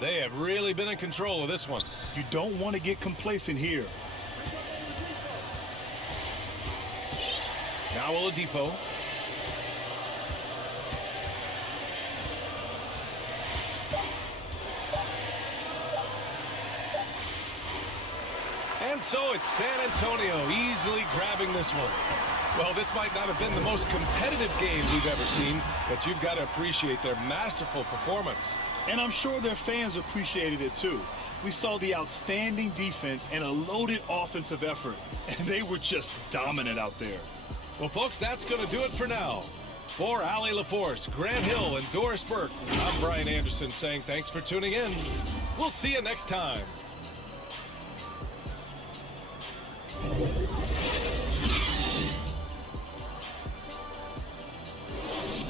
They have really been in control of this one. You don't want to get complacent here. Now Oladipo. And so it's San Antonio easily grabbing this one. Well, this might not have been the most competitive game we've ever seen, but you've got to appreciate their masterful performance. And I'm sure their fans appreciated it too. We saw the outstanding defense and a loaded offensive effort, and they were just dominant out there. Well, folks, that's going to do it for now. For Allie LaForce, Grant Hill, and Doris Burke, I'm Brian Anderson saying thanks for tuning in. We'll see you next time.